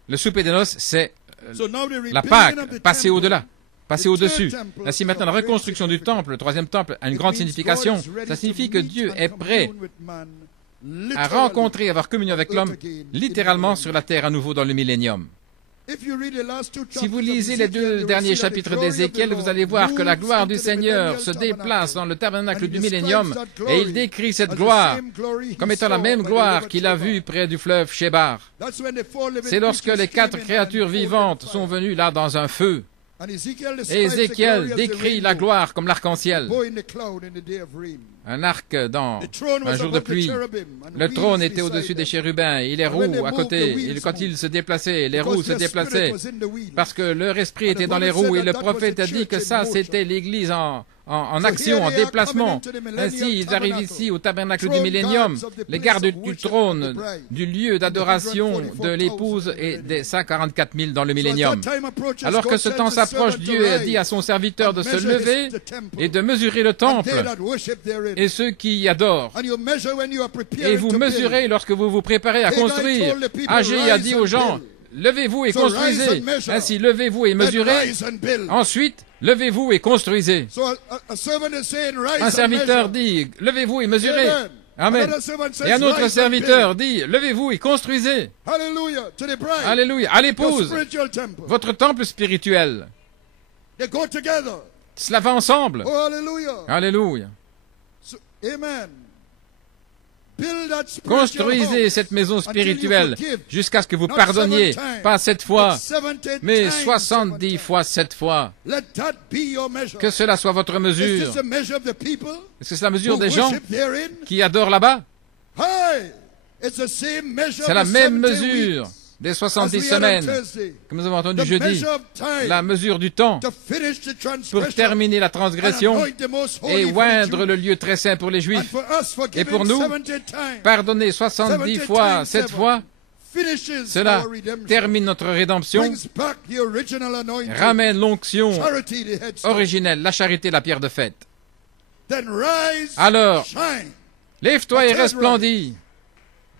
Le souper de noces, c'est la Pâque, passer au-delà, passer au-dessus. Ainsi maintenant, la reconstruction du temple, le troisième temple, a une grande signification. Ça signifie que Dieu est prêt à rencontrer, à avoir communion avec l'homme, littéralement sur la terre à nouveau dans le millénium. Si vous lisez les 2 derniers chapitres d'Ézéchiel, vous allez voir que la gloire du Seigneur se déplace dans le tabernacle du millénium et il décrit cette gloire comme étant la même gloire qu'il a vue près du fleuve Chébar. C'est lorsque les 4 créatures vivantes sont venues là dans un feu. Et Ézéchiel décrit la gloire comme l'arc-en-ciel. Un arc dans un jour de pluie. Le trône était au-dessus des chérubins et les roues à côté. Et quand ils se déplaçaient, les roues se déplaçaient parce que leur esprit était dans les roues. Et le prophète a dit que ça, c'était l'Église en action, en déplacement. Ainsi, ils arrivent ici au tabernacle du millénium, les gardes du trône, du lieu d'adoration de l'épouse et des 144 000 dans le millénium. Alors que ce temps s'approche, Dieu a dit à son serviteur de se lever et de mesurer le temple et ceux qui y adorent. Et vous mesurez lorsque vous vous préparez à construire. Agé a dit aux gens, levez-vous et construisez. Ainsi, levez-vous et mesurez. Ensuite, levez-vous et construisez. Un serviteur dit, levez-vous et mesurez. Amen. Et un autre serviteur dit, levez-vous et construisez. Alléluia. À l'épouse, votre temple spirituel. Cela va ensemble. Alléluia. Construisez cette maison spirituelle jusqu'à ce que vous pardonniez, pas 7 fois, mais 70 fois 7 fois. Que cela soit votre mesure. Est-ce que c'est la mesure des gens qui adorent là-bas? C'est la même mesure des 70 semaines que nous avons entendu jeudi, la mesure du temps pour terminer la transgression et oindre le lieu très saint pour les Juifs. Et pour nous, pardonner 70 fois, 7 fois, cela termine notre rédemption, ramène l'onction originelle, la charité, la pierre de fête. Alors, lève-toi et resplendis.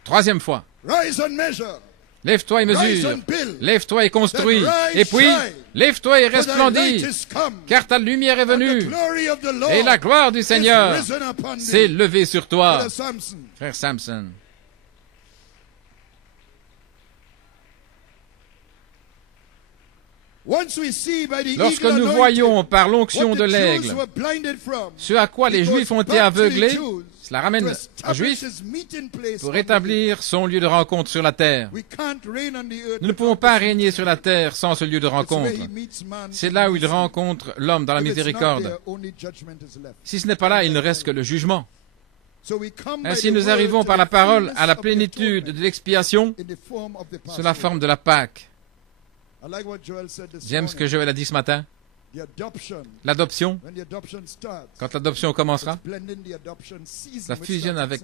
3e fois. Lève-toi et mesure. Lève-toi et construis. Et puis, lève-toi et resplendis, car ta lumière est venue. Et la gloire du Seigneur s'est levée sur toi. Frère Samson. Lorsque nous voyons par l'onction de l'aigle ce à quoi les Juifs ont été aveuglés, cela ramène un Juif pour établir son lieu de rencontre sur la terre. Nous ne pouvons pas régner sur la terre sans ce lieu de rencontre. C'est là où il rencontre l'homme dans la miséricorde. Si ce n'est pas là, il ne reste que le jugement. Ainsi, nous arrivons par la parole à la plénitude de l'expiation sous la forme de la Pâque. J'aime ce que Joël a dit ce matin. L'adoption, quand l'adoption commencera, ça fusionne avec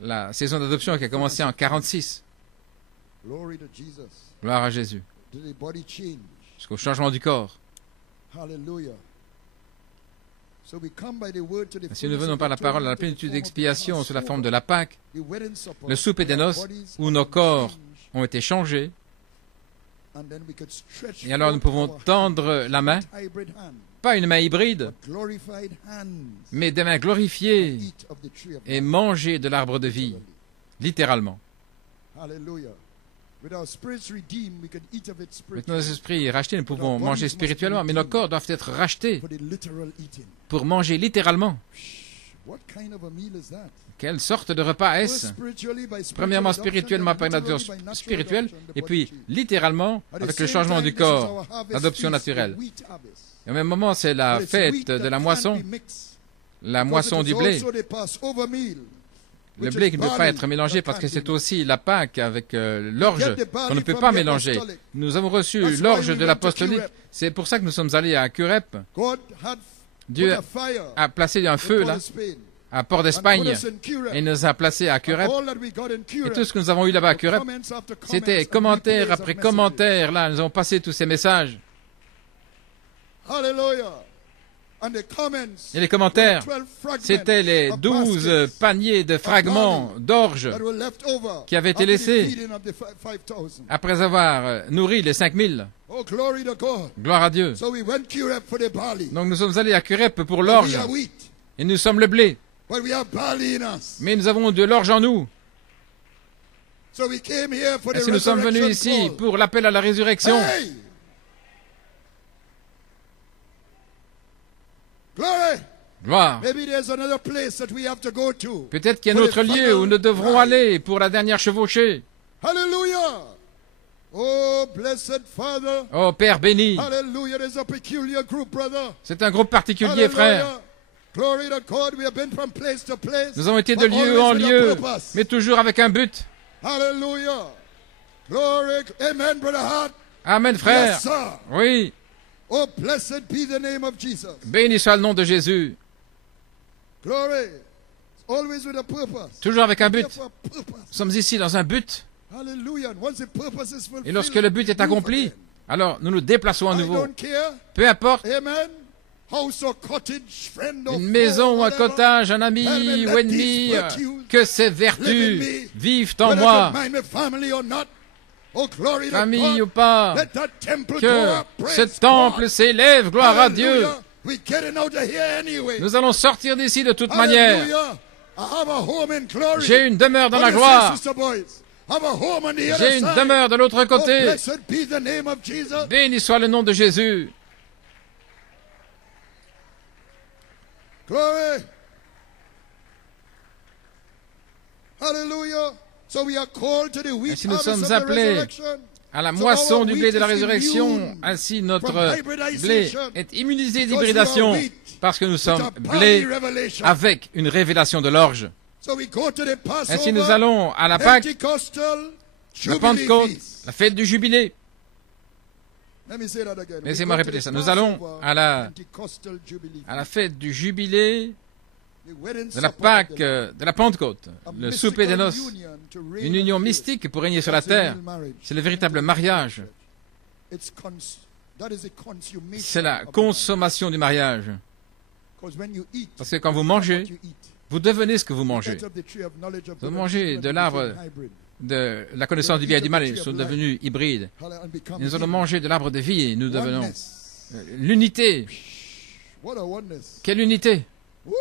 la saison d'adoption qui a commencé en 1946. Gloire à Jésus. Jusqu'au changement du corps. Si nous venons par la parole à la plénitude d'expiation sous la forme de la Pâque, le souper des noces, où nos corps ont été changés, et alors nous pouvons tendre la main, pas une main hybride, mais des mains glorifiées et manger de l'arbre de vie, littéralement. With our spirits redeemed, we can eat of it Avec nos spiritually. esprits rachetés, nous pouvons manger spirituellement, mais nos corps doivent être rachetés For the literal eating. pour manger littéralement. What kind of a meal is that? Quelle sorte de repas First, est-ce? spiritually, by spiritual Premièrement, adoption, spirituellement then par une adoption literally by natural spirituelle, adoption, the et body puis change. littéralement At the avec le same changement time, du this is corps, our harvest l'adoption feast, naturelle. the wheat harvest. Et au même moment, c'est la But it's fête wheat de that la can't moisson, be mixed, la because moisson it du is blé. also the Passover meal, Le which blé is qui ne peut pas barley être mélangé that parce que can't be c'est mixed. aussi la Pâque avec l'orge Get the barley qu'on ne peut from pas the mélanger. apostolic. Nous avons reçu That's why l'orge we de went l'apostolique. to Curep. C'est pour ça que nous sommes allés à Curep. God had Dieu put a fire a placé un in feu Port là, of Spain à Port and put d'Espagne, us in Curep. et nous a placés à And Curep. all that we got in Et Curep tout ce que nous avons eu là-bas à were Curep, comments after comments c'était and commentaire replays après of messages. commentaire. Là, nous avons passé tous ces messages. Hallelujah. And the comments Et les commentaires, 12 fragments c'était les of 12 baskets paniers de fragments d'orge that were left over qui avaient été after the laissés feeding of the 5,000. après avoir nourri les 5000. Oh, glory to God. Gloire à Dieu. So we went Curep for the barley. Donc nous sommes allés à Curep pour But l'orge, we are wheat, et nous sommes le blé. but we have barley in us. Mais nous avons de l'orge en nous. So we came here for the Ainsi nous sommes venus resurrection ici call. pour l'appel à la résurrection. Hey! Glory! Gloire. Maybe there's another place that we have to go to. Peut-être qu'il y a un autre lieu où nous devrons aller pour la dernière chevauchée. Hallelujah! Oh, blessed Father. Oh Père béni, Hallelujah. There's a peculiar group, brother. c'est un groupe particulier, frère. Hallelujah. Glory to God. We have been from place to place. Nous avons été de but lieu always en with a lieu, purpose. mais toujours avec un but. Hallelujah. Glory. Amen, brother Hart. Amen, frère. Yes, sir. Oui, Oh, blessed be the name of Jesus. béni soit le nom de Jésus. Glory. Always with a purpose. Toujours avec un but. Here for a purpose. Nous sommes ici dans un but. Hallelujah. And once the purpose is fulfilled, Et lorsque le but est move accompli, again. alors nous nous déplaçons à I nouveau. don't care. Peu importe, Amen. House or cottage, friend or une foe, maison ou un whatever. cottage, un ami Amen. ou Let ennemi, these virtues que ces live in vertus me. vivent en Whether moi, it mind me family or not. Oh, glory to famille God. ou pas, Let that temple go que up. Praise ce temple God. s'élève, gloire à Dieu. Hallelujah. We're getting out of here anyway. Nous allons sortir d'ici de toute manière. Hallelujah. I have a home in glory. J'ai une demeure dans la What do you say, gloire. sister boys? Have a home on the other J'ai une side. demeure de l'autre Oh, côté. blessed be the name of Jesus. Béni soit le nom de Jésus. Glory. Hallelujah. So we are called to the wheat Ainsi nous harvest sommes of the appelés resurrection. À la moisson du blé de la résurrection, ainsi notre blé est immunisé d'hybridation parce que nous sommes blés avec une révélation de l'orge. So we go to the Passover, Ainsi nous allons à la Pâque, Pentecostal, la Jubilee Pentecôte, feast. la fête du jubilé. Let me say that again. Laissez-moi We go to répéter the ça. Nous allons Passover, à la Pentecostal Jubilee fête du jubilé, feast. The wedding de la supper Pâque, of the Lamb. de la Pentecôte, A le souper des mystical noces, union to reign une on union the earth. mystique pour régner sur la That's the real terre. marriage. C'est le véritable mariage. That is a consummation C'est la of the consommation du mariage. marriage. 'Cause when you eat, Parce que quand vous you mangez, become what you eat. vous devenez ce que vous You mangez. ate of the tree of knowledge of Vous good and mangez evil de and l'arbre became hybrid. de la connaissance du bien et du mal et nous sommes devenus hybrides. And become Et nous allons hidden. manger de l'arbre de vie et nous devenons Oneness. l'unité. What a oneness. Quelle unité! Woo!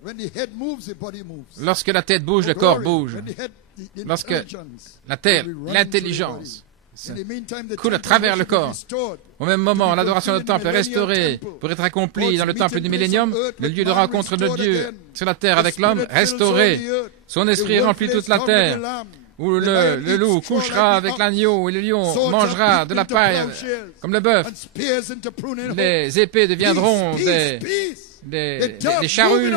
When the head moves, the body moves. Lorsque la tête bouge, Oh, le corps glory. bouge. When the head, the Lorsque intelligence la terre, will be running l'intelligence through the body. In the meantime, the coule à temple travers le worship is corps. restored. Au même moment, l'adoration du temple est restaurée pour être accomplie dans le temple du millénium, le lieu de rencontre de Dieu sur la terre avec l'homme restauré. Son esprit remplit toute la terre, où le loup couchera avec l'agneau et le lion mangera de la paille comme le bœuf. Les épées deviendront des charrues.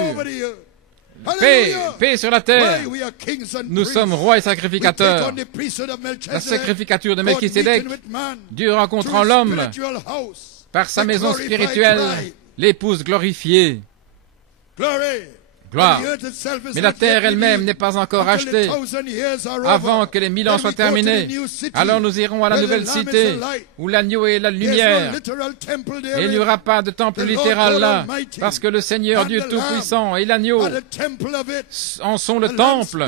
Paix, paix sur la terre. Nous sommes rois et sacrificateurs. La sacrificature de Melchisédek, Dieu rencontrant l'homme par sa maison spirituelle, l'épouse glorifiée. Gloire. Mais la terre elle-même n'est pas encore achetée. Avant que les 1000 ans soient terminés, alors nous irons à la nouvelle cité où l'agneau est la lumière. Et il n'y aura pas de temple littéral là, parce que le Seigneur Dieu Tout-Puissant et l'agneau en sont le temple.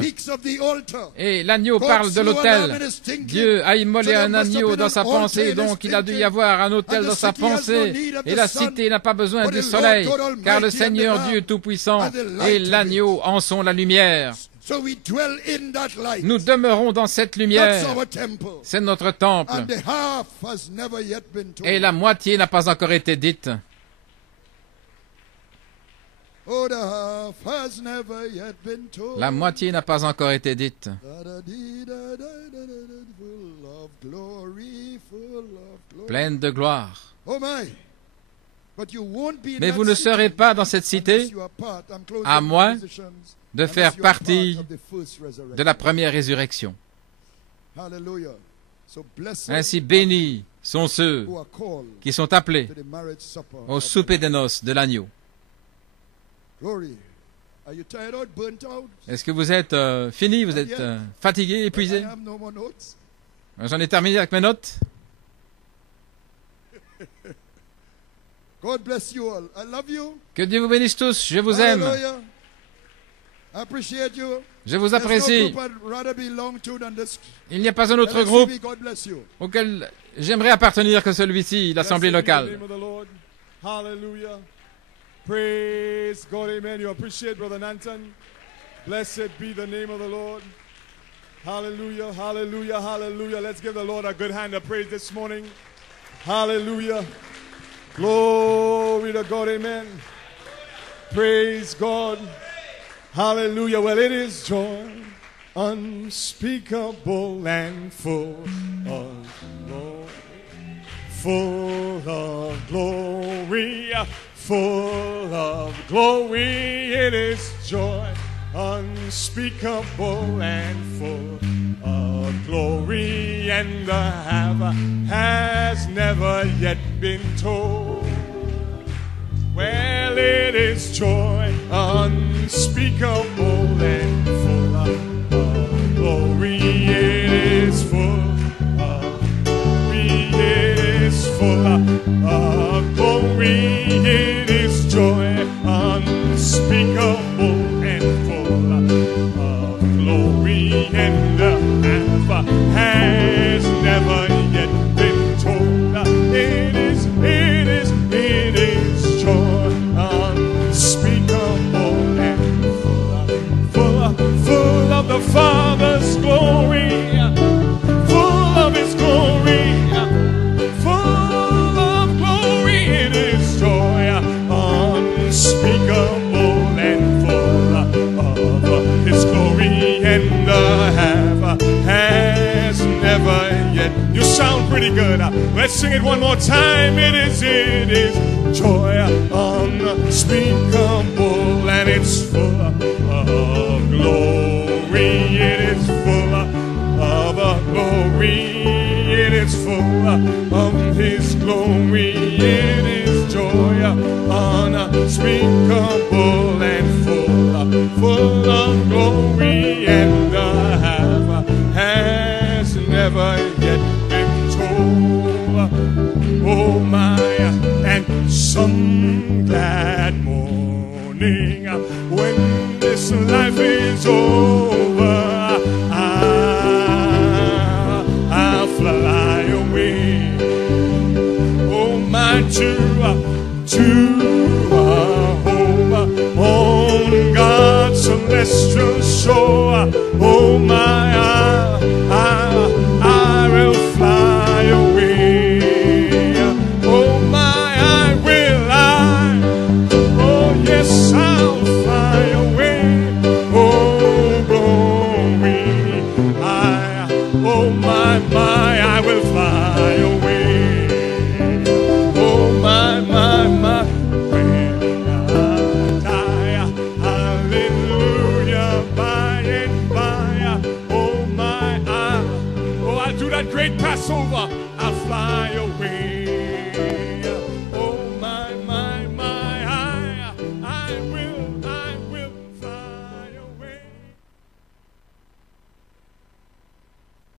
Et l'agneau parle de l'autel. Dieu a immolé un agneau dans sa pensée, donc il a dû y avoir un autel dans sa pensée. Et la cité n'a pas besoin du soleil, car le Seigneur Dieu Tout-Puissant et l'agneau en sont la lumière. So we dwell in that light. Nous demeurons dans cette That's lumière. our temple. C'est notre temple. And the half has never yet been told. Et la moitié n'a pas encore été dite. Oh, the half has never yet been told. La moitié n'a pas encore été dite. Full of glory, full of glory. Pleine de gloire. Oh my. But you won't be in Mais that vous ne city serez pas dans cette cité unless you are part. I'm closing à moins musicians, de unless faire you are partie part of the first resurrection. de la première résurrection. Hallelujah. So blessed Ainsi bénis sont ceux who are called qui sont appelés to the marriage supper au of souper the des noces de l'agneau. Glory. Are you tired out, burnt out? Est-ce que vous êtes fini, vous êtes fatigué, I épuisé? have no more notes. J'en ai terminé avec mes notes. God bless you all. I love you. Que Dieu vous bénisse tous, je vous aime, Hallelujah. I appreciate you. je vous There's no apprécie. group I'd rather belong to than this. Il n'y a pas un autre LSCB, groupe God bless you. auquel j'aimerais appartenir que celui-ci, l'Assemblée Blessed be the locale. name of the Lord. Hallelujah. Praise God, amen. You appreciate Brother Nanton. Blessed be the name of the Lord. Hallelujah, hallelujah, hallelujah. Let's give the Lord a good hand of praise this morning. Hallelujah. Glory to God, amen. Praise God. Hallelujah. Well, it is joy unspeakable and full of glory. Full of glory, full of glory, it is joy unspeakable and full of glory, and the half has never yet been told. Well, it is joy unspeakable and full of glory, it is full of glory, it is full of glory, it is joy unspeakable and full of glory, and the half has never yet been told. It is joy unspeakable and full of the Father's glory, full of His glory, full of glory. It is joy unspeakable and full of His glory, and the half has never yet. You sound pretty good. Let's sing it one more time. It is joy unspeakable, and it's full of glory. It is full of glory. It is full of His glory. It is joy unspeakable and full of glory, and the half has never yet been told. Oh my, and some glad morning when this life is over, I'll fly away. Oh my, to a home on God's celestial shore. Oh my, I will fly away. Oh my, I will. Oh yes, I'll fly away. Oh glory, oh my, I will fly away. Oh my, when I die, hallelujah, by and by. Oh my, I'll do that great Passover. I'll fly away.